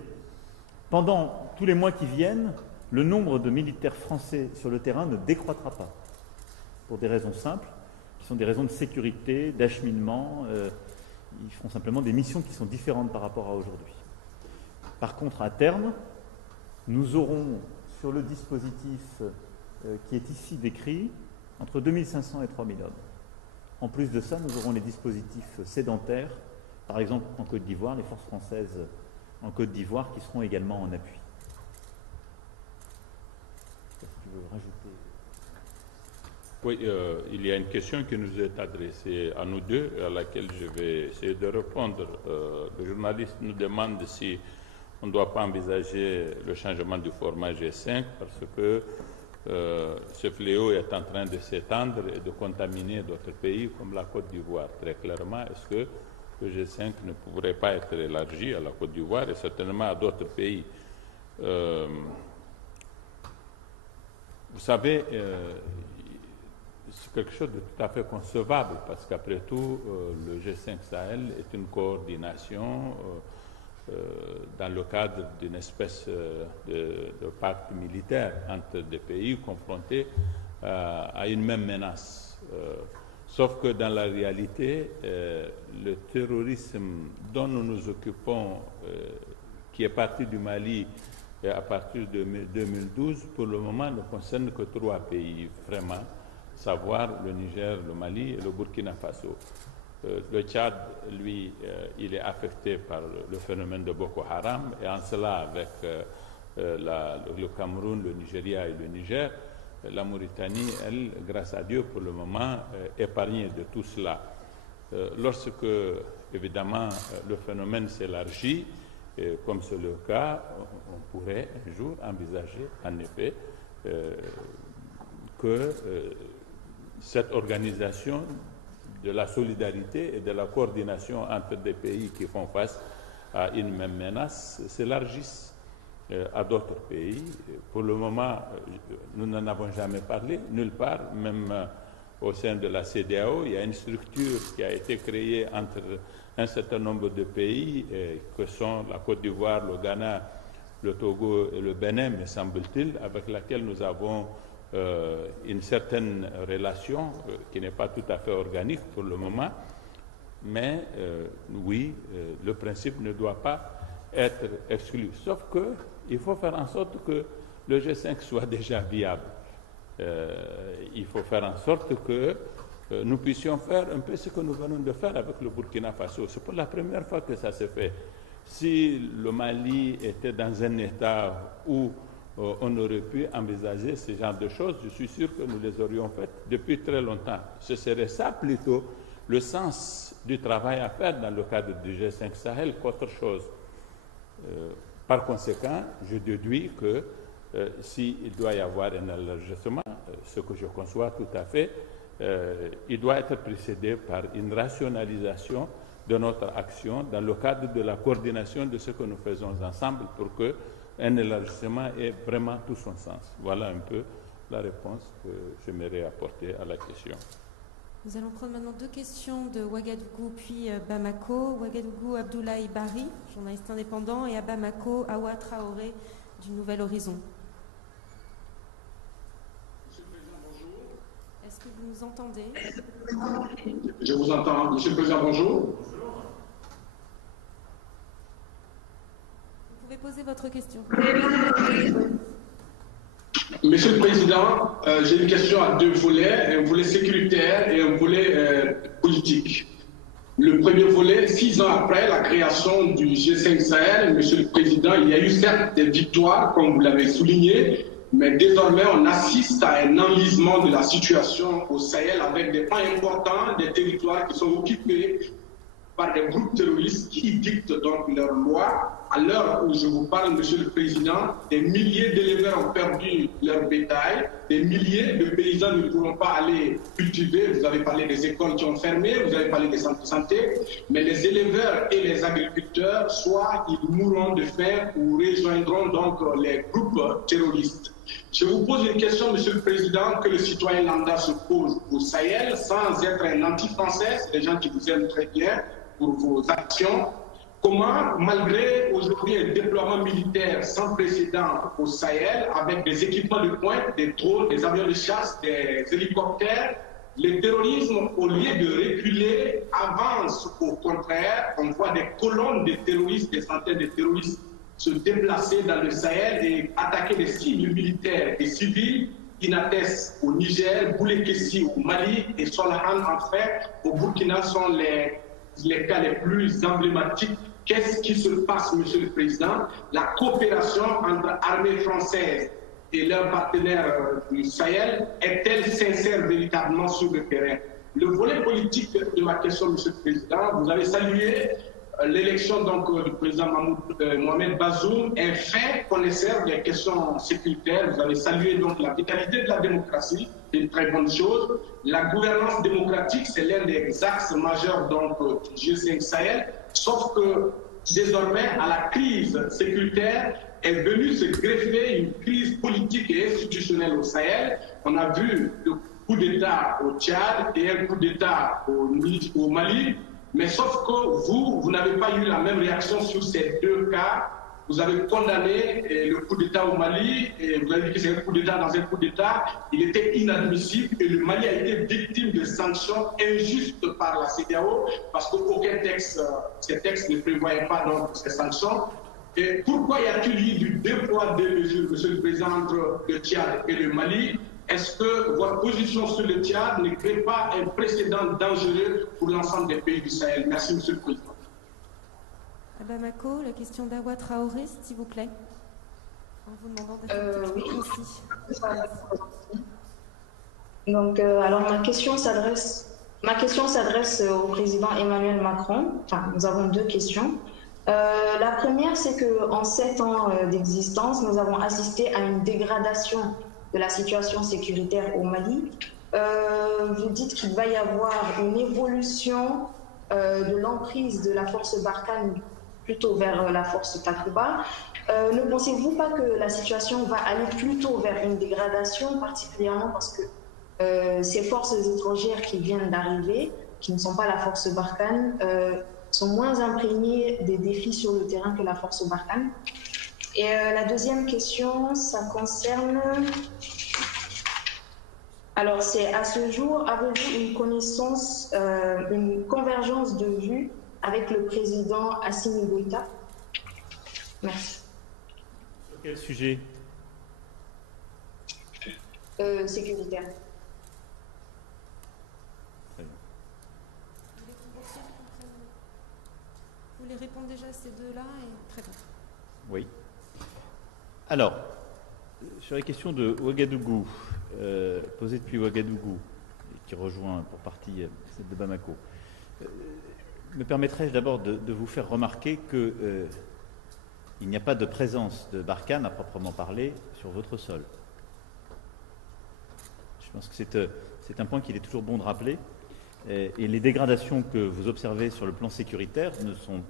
pendant tous les mois qui viennent, le nombre de militaires français sur le terrain ne décroîtra pas, pour des raisons simples, qui sont des raisons de sécurité, d'acheminement. Ils feront simplement des missions qui sont différentes par rapport à aujourd'hui. Par contre, à terme, nous aurons sur le dispositif qui est ici décrit entre 2500 et 3000 hommes. En plus de ça, nous aurons les dispositifs sédentaires, par exemple en Côte d'Ivoire, les forces françaises en Côte d'Ivoire qui seront également en appui. Est-ce que tu veux rajouter ? Oui, il y a une question qui nous est adressée à nous deux, à laquelle je vais essayer de répondre. Le journaliste nous demande si on ne doit pas envisager le changement du format G5 parce que ce fléau est en train de s'étendre et de contaminer d'autres pays comme la Côte d'Ivoire. Très clairement, est-ce que le G5 ne pourrait pas être élargi à la Côte d'Ivoire et certainement à d'autres pays? Vous savez, c'est quelque chose de tout à fait concevable parce qu'après tout, le G5 Sahel est une coordination dans le cadre d'une espèce de pacte militaire entre des pays confrontés à une même menace. Sauf que dans la réalité, le terrorisme dont nous nous occupons, qui est parti du Mali à partir de 2012, pour le moment ne concerne que 3 pays, vraiment, savoir le Niger, le Mali et le Burkina Faso. Le Tchad, lui, il est affecté par le phénomène de Boko Haram, et en cela, avec le Cameroun, le Nigeria et le Niger, la Mauritanie, elle, grâce à Dieu, pour le moment, est épargnée de tout cela. Lorsque, évidemment, le phénomène s'élargit, comme c'est le cas, on pourrait un jour envisager, en effet, que cette organisation de la solidarité et de la coordination entre des pays qui font face à une même menace s'élargissent à d'autres pays. Pour le moment, nous n'en avons jamais parlé, nulle part, même au sein de la CEDEAO. Il y a une structure qui a été créée entre un certain nombre de pays, que sont la Côte d'Ivoire, le Ghana, le Togo et le Bénin, me semble-t-il, avec laquelle nous avons une certaine relation qui n'est pas tout à fait organique pour le moment, mais oui, le principe ne doit pas être exclu. Sauf qu'il faut faire en sorte que le G5 soit déjà viable. Il faut faire en sorte que nous puissions faire un peu ce que nous venons de faire avec le Burkina Faso. C'est pour la première fois que ça se fait. Si le Mali était dans un état où on aurait pu envisager ce genre de choses, je suis sûr que nous les aurions faites depuis très longtemps. Ce serait ça plutôt le sens du travail à faire dans le cadre du G5 Sahel qu'autre chose. Par conséquent, je déduis que s'il doit y avoir un élargissement, ce que je conçois tout à fait, il doit être précédé par une rationalisation de notre action dans le cadre de la coordination de ce que nous faisons ensemble pour qu'un élargissement ait vraiment tout son sens. Voilà un peu la réponse que j'aimerais apporter à la question. Nous allons prendre maintenant 2 questions de Ouagadougou puis Bamako. Ouagadougou, Abdoulaye Bari, journaliste indépendant, et à Bamako, Awa Traoré du Nouvel Horizon. Monsieur le Président, bonjour. Est-ce que vous nous entendez? Je vous entends. Monsieur le Président, bonjour. Vous pouvez poser votre question. Monsieur le Président, j'ai une question à 2 volets, un volet sécuritaire et un volet politique. Le premier volet, 6 ans après la création du G5 Sahel, Monsieur le Président, il y a eu certes des victoires, comme vous l'avez souligné, mais désormais on assiste à un enlisement de la situation au Sahel avec des points importants, des territoires qui sont occupés par des groupes terroristes qui dictent donc leurs lois. À l'heure où je vous parle, Monsieur le Président, des milliers d'éleveurs ont perdu leur bétail, des milliers de paysans ne pourront pas aller cultiver. Vous avez parlé des écoles qui ont fermé, vous avez parlé des centres de santé, mais les éleveurs et les agriculteurs, soit ils mourront de faim ou rejoindront donc les groupes terroristes. Je vous pose une question, Monsieur le Président, que le citoyen lambda se pose au Sahel, sans être un anti-français, c'est des gens qui vous aiment très bien pour vos actions. Comment, malgré aujourd'hui un déploiement militaire sans précédent au Sahel, avec des équipements de pointe, des drones, des avions de chasse, des hélicoptères, le terrorisme, au lieu de reculer, avance au contraire. On voit des colonnes de terroristes, des centaines de terroristes se déplacer dans le Sahel et attaquer des cibles militaires et civiles. Inates au Niger, Boulekessi au Mali et Solahan en fait au Burkina sont les cas les plus emblématiques. Qu'est-ce qui se passe, Monsieur le Président? La coopération entre armées françaises et leurs partenaires du Sahel est-elle sincère véritablement sur le terrain? Le volet politique de ma question, Monsieur le Président, vous avez salué l'élection donc du président Mohamed Bazoum, un fin connaisseur des questions sécuritaires. Vous avez salué donc la vitalité de la démocratie, c'est une très bonne chose. La gouvernance démocratique, c'est l'un des axes majeurs donc du G5 Sahel, sauf que désormais, à la crise sécuritaire, est venue se greffer une crise politique et institutionnelle au Sahel. On a vu le coup d'État au Tchad et un coup d'État au Mali. Mais sauf que vous n'avez pas eu la même réaction sur ces 2 cas. Vous avez condamné le coup d'État au Mali et vous avez dit que c'est un coup d'État dans un coup d'État. Il était inadmissible et le Mali a été victime de sanctions injustes par la CEDEAO parce qu'aucun texte, ces textes ne prévoyaient pas donc ces sanctions. Et pourquoi y a-t-il eu du 2 poids 2 mesures, Monsieur le Président, entre le Tchad et le Mali? Est-ce que votre position sur le Tchad ne crée pas un précédent dangereux pour l'ensemble des pays du Sahel? Merci, Monsieur le Président. À Bamako, la question d'Awa Traoré, s'il vous plaît. En vous demandant d'être oui. précis. Donc, alors ma question s'adresse au président Emmanuel Macron. Enfin, nous avons 2 questions. La première, c'est qu'en 7 ans d'existence, nous avons assisté à une dégradation de la situation sécuritaire au Mali. Vous dites qu'il va y avoir une évolution de l'emprise de la force Barkhane plutôt vers la force Takuba. Ne pensez-vous pas que la situation va aller plutôt vers une dégradation, particulièrement parce que ces forces étrangères qui viennent d'arriver, qui ne sont pas la force Barkhane, sont moins imprégnées des défis sur le terrain que la force Barkhane? Et la deuxième question, ça concerne Alors, c'est à ce jour, avez-vous une connaissance, une convergence de vues avec le président Assimi Goïta? Merci. Sur quel sujet? Sécuritaire. Très bien. Vous voulez répondre déjà à ces deux-là et... Très bien. Oui. Alors, sur la question de Ouagadougou, posée depuis Ouagadougou, et qui rejoint pour partie celle de Bamako, me permettrais-je d'abord de vous faire remarquer que il n'y a pas de présence de Barkhane à proprement parler sur votre sol. Je pense que c'est un point qu'il est toujours bon de rappeler. Et les dégradations que vous observez sur le plan sécuritaire ne sont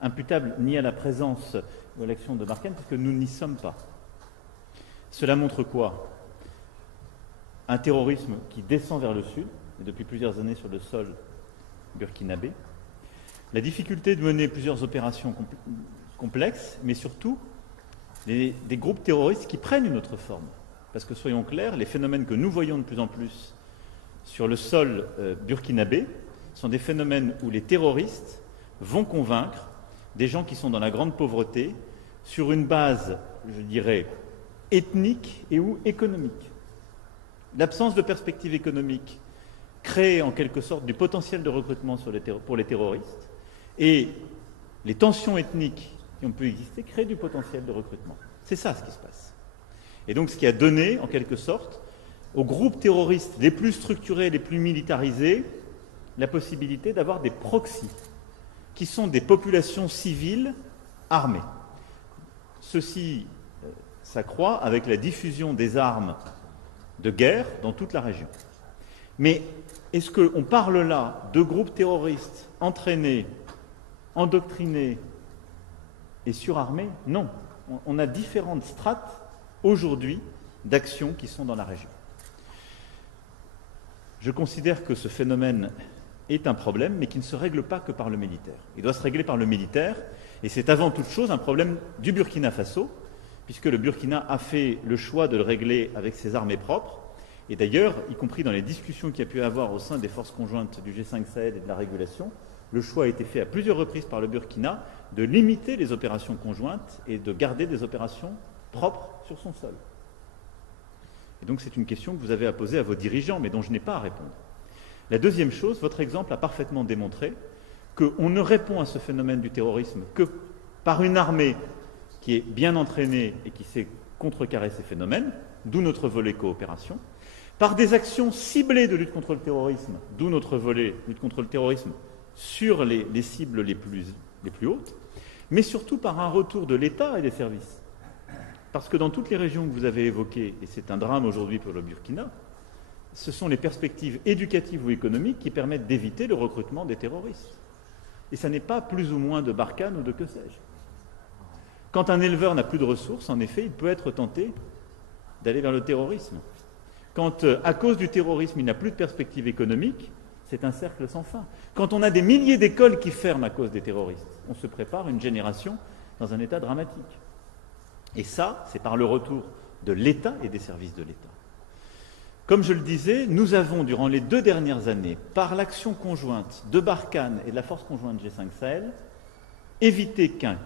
imputables ni à la présence ou à l'action de Barkhane, puisque nous n'y sommes pas. Cela montre quoi? Un terrorisme qui descend vers le sud, et depuis plusieurs années sur le sol burkinabé. La difficulté de mener plusieurs opérations complexes, mais surtout des groupes terroristes qui prennent une autre forme. Parce que soyons clairs, les phénomènes que nous voyons de plus en plus sur le sol burkinabé sont des phénomènes où les terroristes vont convaincre des gens qui sont dans la grande pauvreté sur une base, je dirais, ethnique et ou économique. L'absence de perspective économique crée en quelque sorte du potentiel de recrutement pour les terroristes, et les tensions ethniques qui ont pu exister créent du potentiel de recrutement. C'est ça ce qui se passe. Et donc ce qui a donné, en quelque sorte, aux groupes terroristes les plus structurés, les plus militarisés, la possibilité d'avoir des proxys, qui sont des populations civiles armées. Ceci s'accroît avec la diffusion des armes de guerre dans toute la région. Mais est-ce qu'on parle là de groupes terroristes entraînés, endoctrinés et surarmés? Non. On a différentes strates aujourd'hui d'actions qui sont dans la région. Je considère que ce phénomène est un problème, mais qui ne se règle pas que par le militaire. Il doit se régler par le militaire, et c'est avant toute chose un problème du Burkina Faso, puisque le Burkina a fait le choix de le régler avec ses armées propres, et d'ailleurs, y compris dans les discussions qu'il y a pu avoir au sein des forces conjointes du G5 Sahel et de la régulation, le choix a été fait à plusieurs reprises par le Burkina de limiter les opérations conjointes et de garder des opérations propres sur son sol. Et donc c'est une question que vous avez à poser à vos dirigeants, mais dont je n'ai pas à répondre. La deuxième chose, votre exemple a parfaitement démontré qu'on ne répond à ce phénomène du terrorisme que par une armée qui est bien entraînée et qui sait contrecarrer ces phénomènes, d'où notre volet coopération, par des actions ciblées de lutte contre le terrorisme, d'où notre volet lutte contre le terrorisme sur les cibles les plus hautes, mais surtout par un retour de l'État et des services. Parce que dans toutes les régions que vous avez évoquées, et c'est un drame aujourd'hui pour le Burkina, ce sont les perspectives éducatives ou économiques qui permettent d'éviter le recrutement des terroristes. Et ça n'est pas plus ou moins de Barkhane ou de que sais-je. Quand un éleveur n'a plus de ressources, en effet, il peut être tenté d'aller vers le terrorisme. Quand, à cause du terrorisme, il n'a plus de perspective économique, c'est un cercle sans fin. Quand on a des milliers d'écoles qui ferment à cause des terroristes, on se prépare une génération dans un état dramatique. Et ça, c'est par le retour de l'État et des services de l'État. Comme je le disais, nous avons, durant les 2 dernières années, par l'action conjointe de Barkhane et de la force conjointe G5 Sahel, évité qu'un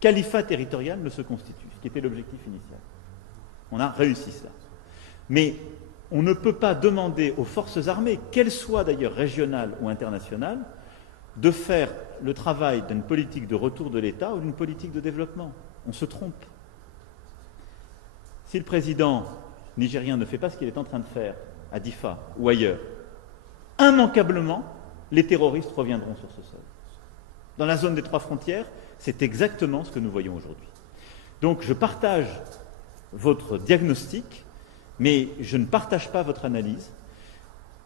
califat territorial ne se constitue, ce qui était l'objectif initial. On a réussi cela. Mais on ne peut pas demander aux forces armées, qu'elles soient d'ailleurs régionales ou internationales, de faire le travail d'une politique de retour de l'État ou d'une politique de développement. On se trompe. Si le président nigérien ne fait pas ce qu'il est en train de faire à Difa ou ailleurs, immanquablement, les terroristes reviendront sur ce sol. Dans la zone des 3 frontières, c'est exactement ce que nous voyons aujourd'hui. Donc je partage votre diagnostic, mais je ne partage pas votre analyse,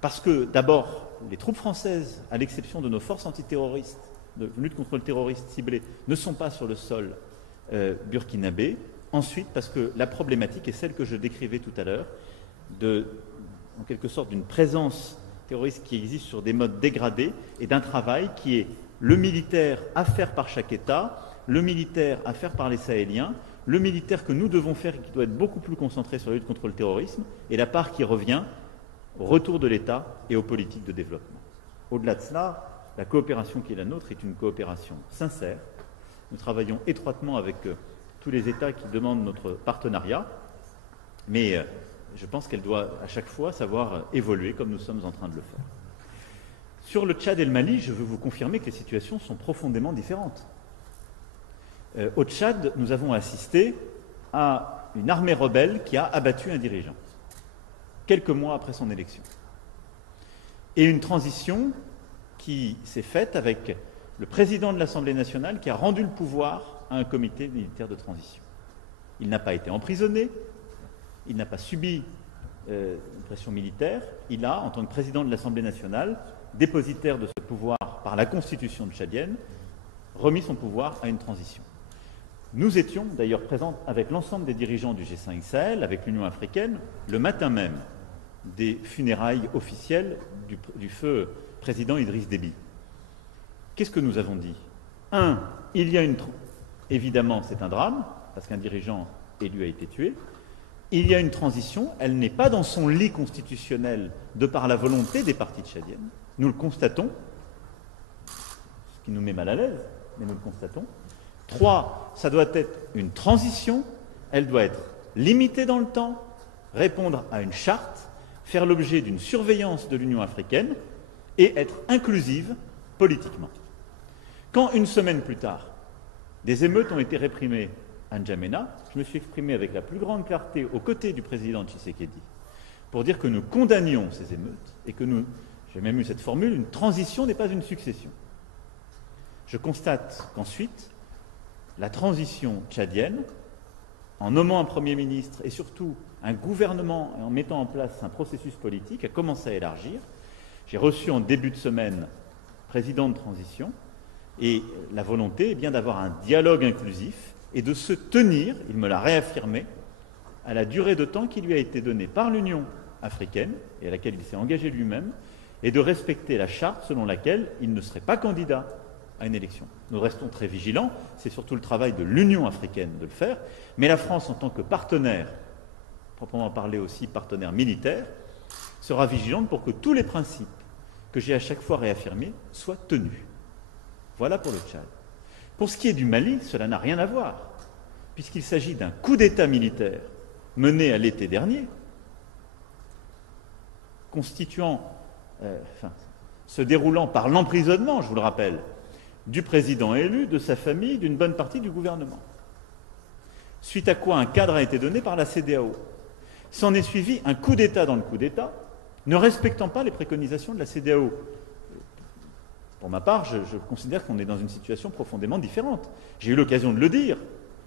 parce que d'abord, les troupes françaises, à l'exception de nos forces antiterroristes, de lutte contre le terrorisme ciblé, ne sont pas sur le sol burkinabé. Ensuite, parce que la problématique est celle que je décrivais tout à l'heure, en quelque sorte d'une présence terroriste qui existe sur des modes dégradés et d'un travail qui est le militaire à faire par chaque État, le militaire à faire par les Sahéliens, le militaire que nous devons faire et qui doit être beaucoup plus concentré sur la lutte contre le terrorisme, et la part qui revient au retour de l'État et aux politiques de développement. Au-delà de cela, la coopération qui est la nôtre est une coopération sincère. Nous travaillons étroitement avec tous les États qui demandent notre partenariat, mais je pense qu'elle doit à chaque fois savoir évoluer comme nous sommes en train de le faire. Sur le Tchad et le Mali, je veux vous confirmer que les situations sont profondément différentes. Au Tchad, nous avons assisté à une armée rebelle qui a abattu un dirigeant, quelques mois après son élection. Et une transition qui s'est faite avec le président de l'Assemblée nationale qui a rendu le pouvoir à un comité militaire de transition. Il n'a pas été emprisonné, il n'a pas subi une pression militaire, il a, en tant que président de l'Assemblée nationale, dépositaire de ce pouvoir par la constitution tchadienne, remis son pouvoir à une transition. Nous étions d'ailleurs présents avec l'ensemble des dirigeants du G5 Sahel, avec l'Union africaine, le matin même des funérailles officielles du feu président Idriss Déby. Qu'est-ce que nous avons dit? Il y a évidemment, c'est un drame, parce qu'un dirigeant élu a été tué. Il y a une transition, elle n'est pas dans son lit constitutionnel de par la volonté des partis tchadiennes. Nous le constatons, ce qui nous met mal à l'aise, mais nous le constatons. 3, ça doit être une transition, elle doit être limitée dans le temps, répondre à une charte, faire l'objet d'une surveillance de l'Union africaine et être inclusive politiquement. Quand, une semaine plus tard, des émeutes ont été réprimées à N'Djamena, je me suis exprimé avec la plus grande clarté aux côtés du président Tshisekedi pour dire que nous condamnions ces émeutes et que nous, j'ai même eu cette formule, une transition n'est pas une succession. Je constate qu'ensuite, la transition tchadienne, en nommant un Premier ministre et surtout un gouvernement et en mettant en place un processus politique, a commencé à élargir. J'ai reçu en début de semaine le président de transition et la volonté est bien d'avoir un dialogue inclusif et de se tenir, il me l'a réaffirmé, à la durée de temps qui lui a été donnée par l'Union africaine et à laquelle il s'est engagé lui-même, et de respecter la charte selon laquelle il ne serait pas candidat à une élection. Nous restons très vigilants, c'est surtout le travail de l'Union africaine de le faire, mais la France en tant que partenaire, proprement parlé aussi partenaire militaire, sera vigilante pour que tous les principes que j'ai à chaque fois réaffirmés soient tenus. Voilà pour le Tchad. Pour ce qui est du Mali, cela n'a rien à voir, puisqu'il s'agit d'un coup d'État militaire mené à l'été dernier, se déroulant par l'emprisonnement, je vous le rappelle, du président élu, de sa famille, d'une bonne partie du gouvernement. Suite à quoi un cadre a été donné par la CEDEAO. S'en est suivi un coup d'État dans le coup d'État, ne respectant pas les préconisations de la CEDEAO. Pour ma part, je considère qu'on est dans une situation profondément différente. J'ai eu l'occasion de le dire.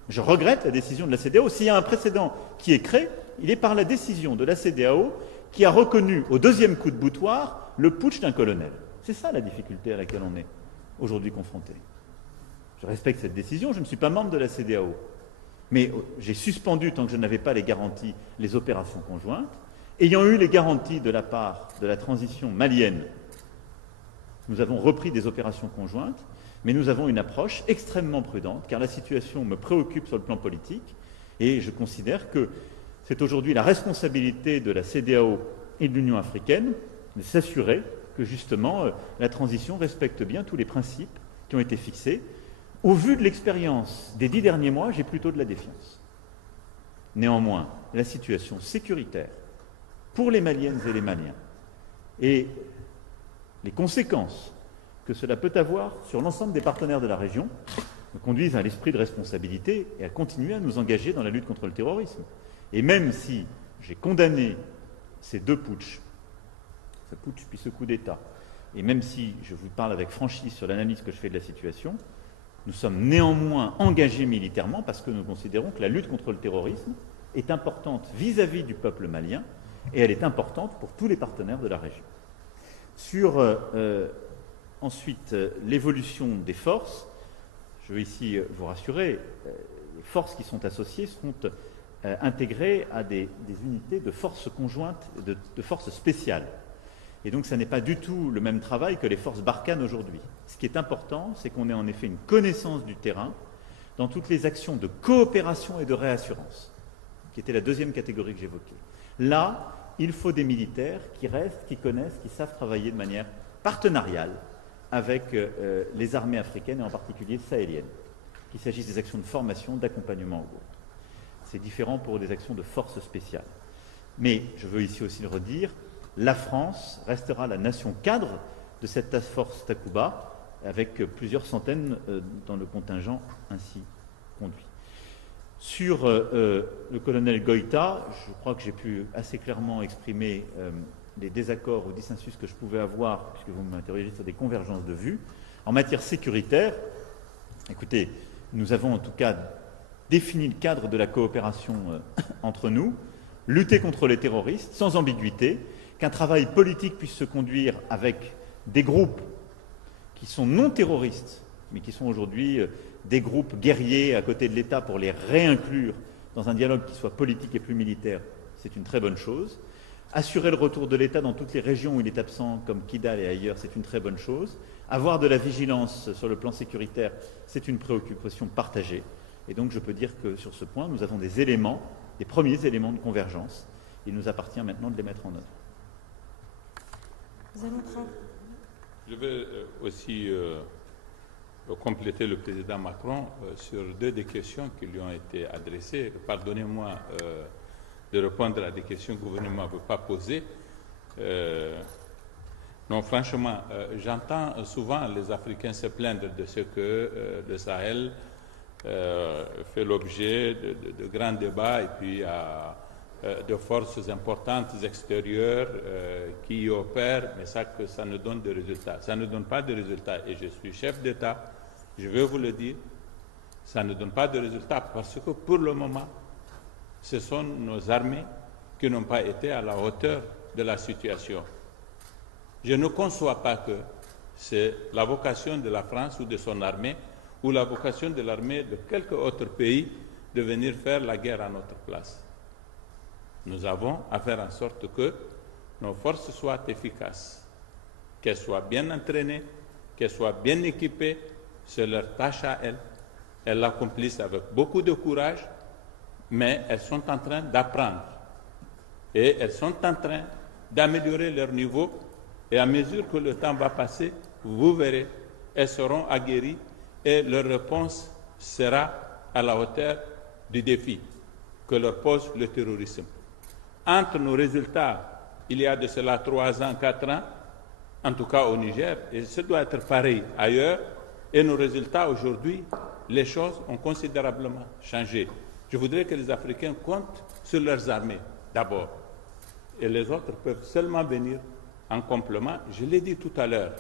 Je regrette la décision de la CEDEAO. S'il y a un précédent qui est créé, il est par la décision de la CEDEAO qui a reconnu au deuxième coup de boutoir le putsch d'un colonel. C'est ça la difficulté à laquelle on est aujourd'hui confronté. Je respecte cette décision, je ne suis pas membre de la CEDEAO. Mais j'ai suspendu, tant que je n'avais pas les garanties, les opérations conjointes. Ayant eu les garanties de la part de la transition malienne, nous avons repris des opérations conjointes, mais nous avons une approche extrêmement prudente, car la situation me préoccupe sur le plan politique, et je considère que c'est aujourd'hui la responsabilité de la CEDEAO et de l'Union africaine de s'assurer que justement la transition respecte bien tous les principes qui ont été fixés. Au vu de l'expérience des 10 derniers mois, j'ai plutôt de la défiance. Néanmoins, la situation sécuritaire pour les Maliennes et les Maliens et les conséquences que cela peut avoir sur l'ensemble des partenaires de la région me conduisent à l'esprit de responsabilité et à continuer à nous engager dans la lutte contre le terrorisme. Et même si j'ai condamné ces deux putschs, ce putsch puis ce coup d'État, et même si je vous parle avec franchise sur l'analyse que je fais de la situation, nous sommes néanmoins engagés militairement parce que nous considérons que la lutte contre le terrorisme est importante vis-à-vis du peuple malien et elle est importante pour tous les partenaires de la région. Sur ensuite l'évolution des forces, je veux ici vous rassurer, les forces qui sont associées seront intégrées à des unités de forces conjointes, de forces spéciales. Et donc, ça n'est pas du tout le même travail que les forces Barkhane aujourd'hui. Ce qui est important, c'est qu'on ait en effet une connaissance du terrain dans toutes les actions de coopération et de réassurance, qui était la deuxième catégorie que j'évoquais. Là, il faut des militaires qui restent, qui connaissent, qui savent travailler de manière partenariale avec les armées africaines et en particulier sahéliennes, qu'il s'agisse des actions de formation, d'accompagnement ou autre. C'est différent pour des actions de force spéciale. Mais je veux ici aussi le redire, la France restera la nation cadre de cette task force Takuba, avec plusieurs centaines dans le contingent ainsi conduit. Sur le colonel Goïta, je crois que j'ai pu assez clairement exprimer les désaccords ou dissensus que je pouvais avoir, puisque vous m'interrogez sur des convergences de vues. En matière sécuritaire, écoutez, nous avons en tout cas défini le cadre de la coopération entre nous, lutter contre les terroristes sans ambiguïté, qu'un travail politique puisse se conduire avec des groupes qui sont non terroristes, mais qui sont aujourd'hui des groupes guerriers à côté de l'État pour les réinclure dans un dialogue qui soit politique et plus militaire, c'est une très bonne chose. Assurer le retour de l'État dans toutes les régions où il est absent, comme Kidal et ailleurs, c'est une très bonne chose. Avoir de la vigilance sur le plan sécuritaire, c'est une préoccupation partagée. Et donc je peux dire que sur ce point, nous avons des éléments, des premiers éléments de convergence. Il nous appartient maintenant de les mettre en œuvre. Nous allons prendre... Je vais aussi compléter le président Macron sur deux des questions qui lui ont été adressées. Pardonnez-moi de répondre à des questions que vous ne m'avez pas posées. Non, franchement, j'entends souvent les Africains se plaindre de ce que le Sahel fait l'objet de grands débats et puis de forces importantes extérieures qui y opèrent, mais ça ne donne de résultats. Ça ne donne pas de résultats. Et je suis chef d'État, je vais vous le dire, ça ne donne pas de résultats parce que pour le moment, ce sont nos armées qui n'ont pas été à la hauteur de la situation. Je ne conçois pas que c'est la vocation de la France ou de son armée ou la vocation de l'armée de quelque autre pays de venir faire la guerre à notre place. Nous avons à faire en sorte que nos forces soient efficaces, qu'elles soient bien entraînées, qu'elles soient bien équipées, c'est leur tâche à elles. Elles l'accomplissent avec beaucoup de courage, mais elles sont en train d'apprendre. Et elles sont en train d'améliorer leur niveau. Et à mesure que le temps va passer, vous verrez, elles seront aguerries et leur réponse sera à la hauteur du défi que leur pose le terrorisme. Entre nos résultats, il y a de cela 3 ans, 4 ans, en tout cas au Niger, et ce doit être pareil ailleurs, et nos résultats aujourd'hui, les choses ont considérablement changé. Je voudrais que les Africains comptent sur leurs armées d'abord, et les autres peuvent seulement venir en complément. Je l'ai dit tout à l'heure,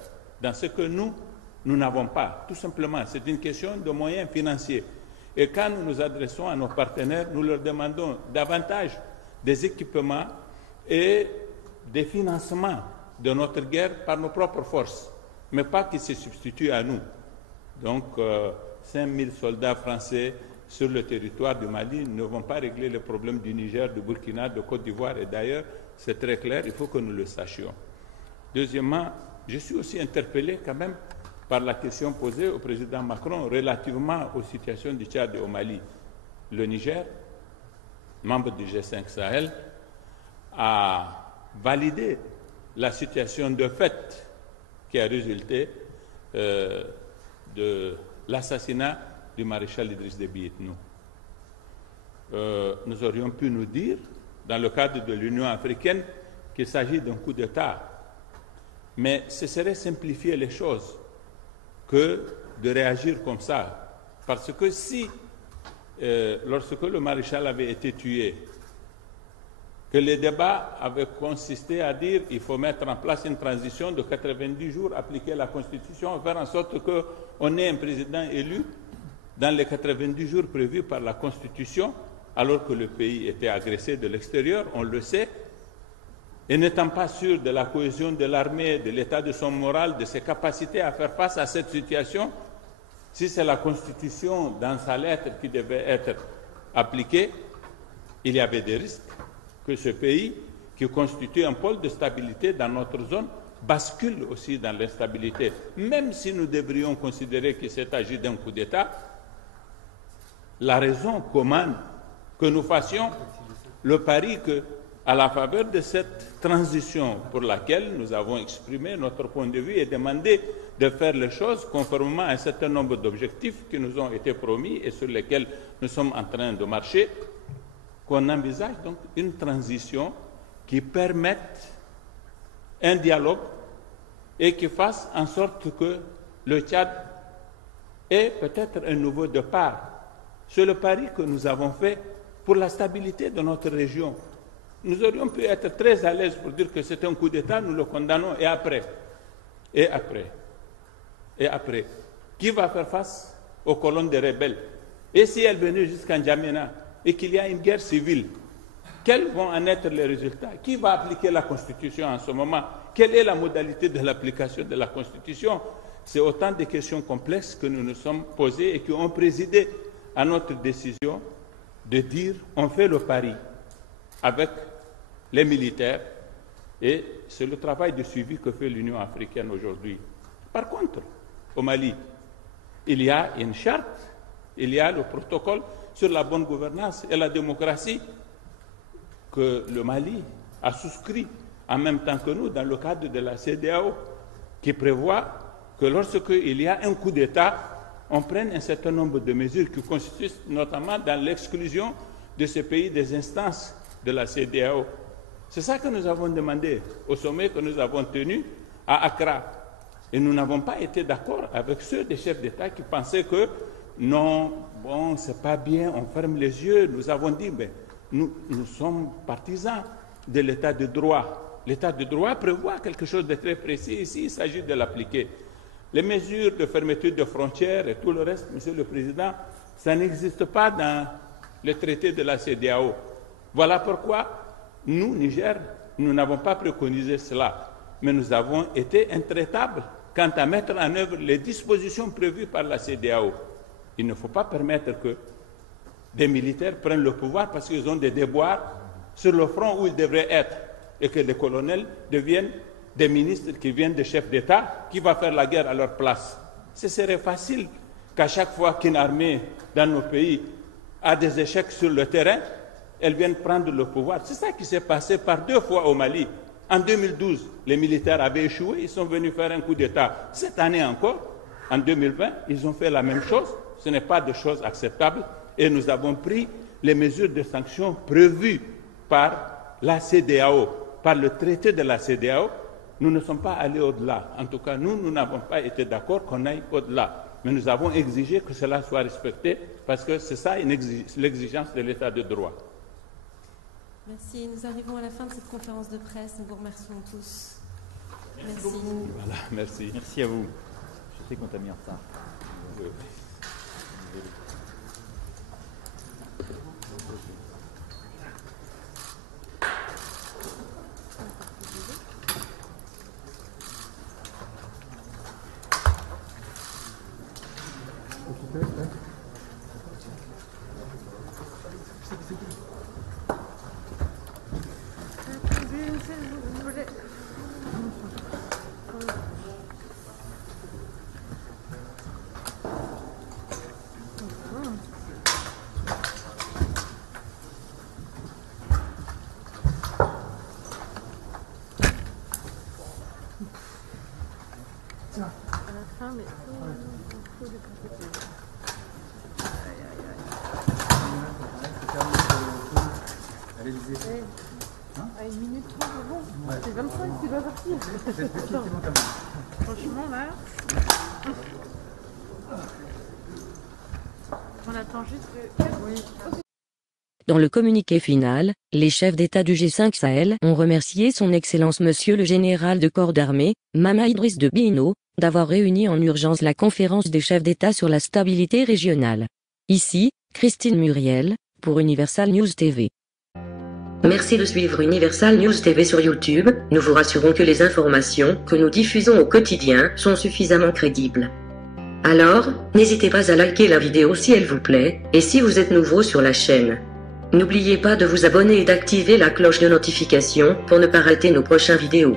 dans ce que nous n'avons pas, tout simplement, c'est une question de moyens financiers. Et quand nous nous adressons à nos partenaires, nous leur demandons davantage des équipements et des financements de notre guerre par nos propres forces, mais pas qu'ils se substituent à nous. Donc, 5000 soldats français sur le territoire du Mali ne vont pas régler les problèmes du Niger, du Burkina, de Côte d'Ivoire, et d'ailleurs, c'est très clair, il faut que nous le sachions. Deuxièmement, je suis aussi interpellé quand même par la question posée au président Macron relativement aux situations du Tchad et au Mali. Le Niger, membre du G5 Sahel, a validé la situation de fait qui a résulté de l'assassinat du maréchal Idriss Déby Itno. Nous aurions pu nous dire, dans le cadre de l'Union africaine, qu'il s'agit d'un coup d'État. Mais ce serait simplifier les choses que de réagir comme ça. Parce que si, lorsque le maréchal avait été tué, que les débats avaient consisté à dire qu'il faut mettre en place une transition de 90 jours, appliquer la Constitution, faire en sorte qu'on ait un président élu dans les 90 jours prévus par la Constitution, alors que le pays était agressé de l'extérieur, on le sait, et n'étant pas sûr de la cohésion de l'armée, de l'état de son moral, de ses capacités à faire face à cette situation, si c'est la Constitution dans sa lettre qui devait être appliquée, il y avait des risques que ce pays, qui constitue un pôle de stabilité dans notre zone, bascule aussi dans l'instabilité. Même si nous devrions considérer qu'il s'est agi d'un coup d'État, la raison commande que nous fassions le pari que, à la faveur de cette transition pour laquelle nous avons exprimé notre point de vue et demandé de faire les choses conformément à un certain nombre d'objectifs qui nous ont été promis et sur lesquels nous sommes en train de marcher, qu'on envisage donc une transition qui permette un dialogue et qui fasse en sorte que le Tchad ait peut-être un nouveau départ. C'est le pari que nous avons fait pour la stabilité de notre région. Nous aurions pu être très à l'aise pour dire que c'est un coup d'État, nous le condamnons, et après, qui va faire face aux colonnes des rebelles? Et si elles venaient jusqu'à N'Djamena et qu'il y a une guerre civile, quels vont en être les résultats? Qui va appliquer la Constitution en ce moment? Quelle est la modalité de l'application de la Constitution? C'est autant de questions complexes que nous nous sommes posées et qui ont présidé à notre décision de dire on fait le pari avec les militaires, et c'est le travail de suivi que fait l'Union africaine aujourd'hui. Par contre, au Mali, il y a une charte, il y a le protocole sur la bonne gouvernance et la démocratie que le Mali a souscrit en même temps que nous dans le cadre de la CEDEAO, qui prévoit que lorsqu'il y a un coup d'État, on prenne un certain nombre de mesures qui consistent notamment dans l'exclusion de ces pays des instances de la CEDEAO. C'est ça que nous avons demandé au sommet que nous avons tenu à Accra. Et nous n'avons pas été d'accord avec ceux des chefs d'État qui pensaient que non, bon, c'est pas bien, on ferme les yeux. Nous avons dit, mais nous sommes partisans de l'état de droit. L'état de droit prévoit quelque chose de très précis. Ici, il s'agit de l'appliquer. Les mesures de fermeture de frontières et tout le reste, Monsieur le Président, ça n'existe pas dans le traité de la CEDEAO. Voilà pourquoi nous, Niger, nous n'avons pas préconisé cela, mais nous avons été intraitables quant à mettre en œuvre les dispositions prévues par la CEDEAO. Il ne faut pas permettre que des militaires prennent le pouvoir parce qu'ils ont des déboires sur le front où ils devraient être et que les colonels deviennent des ministres qui viennent des chefs d'État, qui va faire la guerre à leur place. Ce serait facile qu'à chaque fois qu'une armée dans nos pays a des échecs sur le terrain, elle vienne prendre le pouvoir. C'est ça qui s'est passé par 2 fois au Mali. En 2012, les militaires avaient échoué, ils sont venus faire un coup d'État. Cette année encore, en 2020, ils ont fait la même chose. Ce n'est pas de choses acceptables et nous avons pris les mesures de sanctions prévues par la CEDEAO, par le traité de la CEDEAO. Nous ne sommes pas allés au-delà. En tout cas, nous n'avons pas été d'accord qu'on aille au-delà. Mais nous avons exigé que cela soit respecté parce que c'est ça l'exigence de l'état de droit. Merci. Nous arrivons à la fin de cette conférence de presse. Nous vous remercions tous. Merci. Voilà, merci. Merci à vous. Je sais qu'on t'a mis en retard. À 1 minute 30, c'est bon. C'est 25 qui doit partir. Franchement, là, on attend juste que... Oui. Dans le communiqué final, les chefs d'État du G5 Sahel ont remercié son Excellence Monsieur le Général de Corps d'Armée, Mama Idriss Déby Itno, d'avoir réuni en urgence la conférence des chefs d'État sur la stabilité régionale. Ici, Christine Muriel, pour Universal News TV. Merci de suivre Universal News TV sur YouTube. Nous vous rassurons que les informations que nous diffusons au quotidien sont suffisamment crédibles. Alors, n'hésitez pas à liker la vidéo si elle vous plaît, et si vous êtes nouveau sur la chaîne. N'oubliez pas de vous abonner et d'activer la cloche de notification pour ne pas rater nos prochaines vidéos.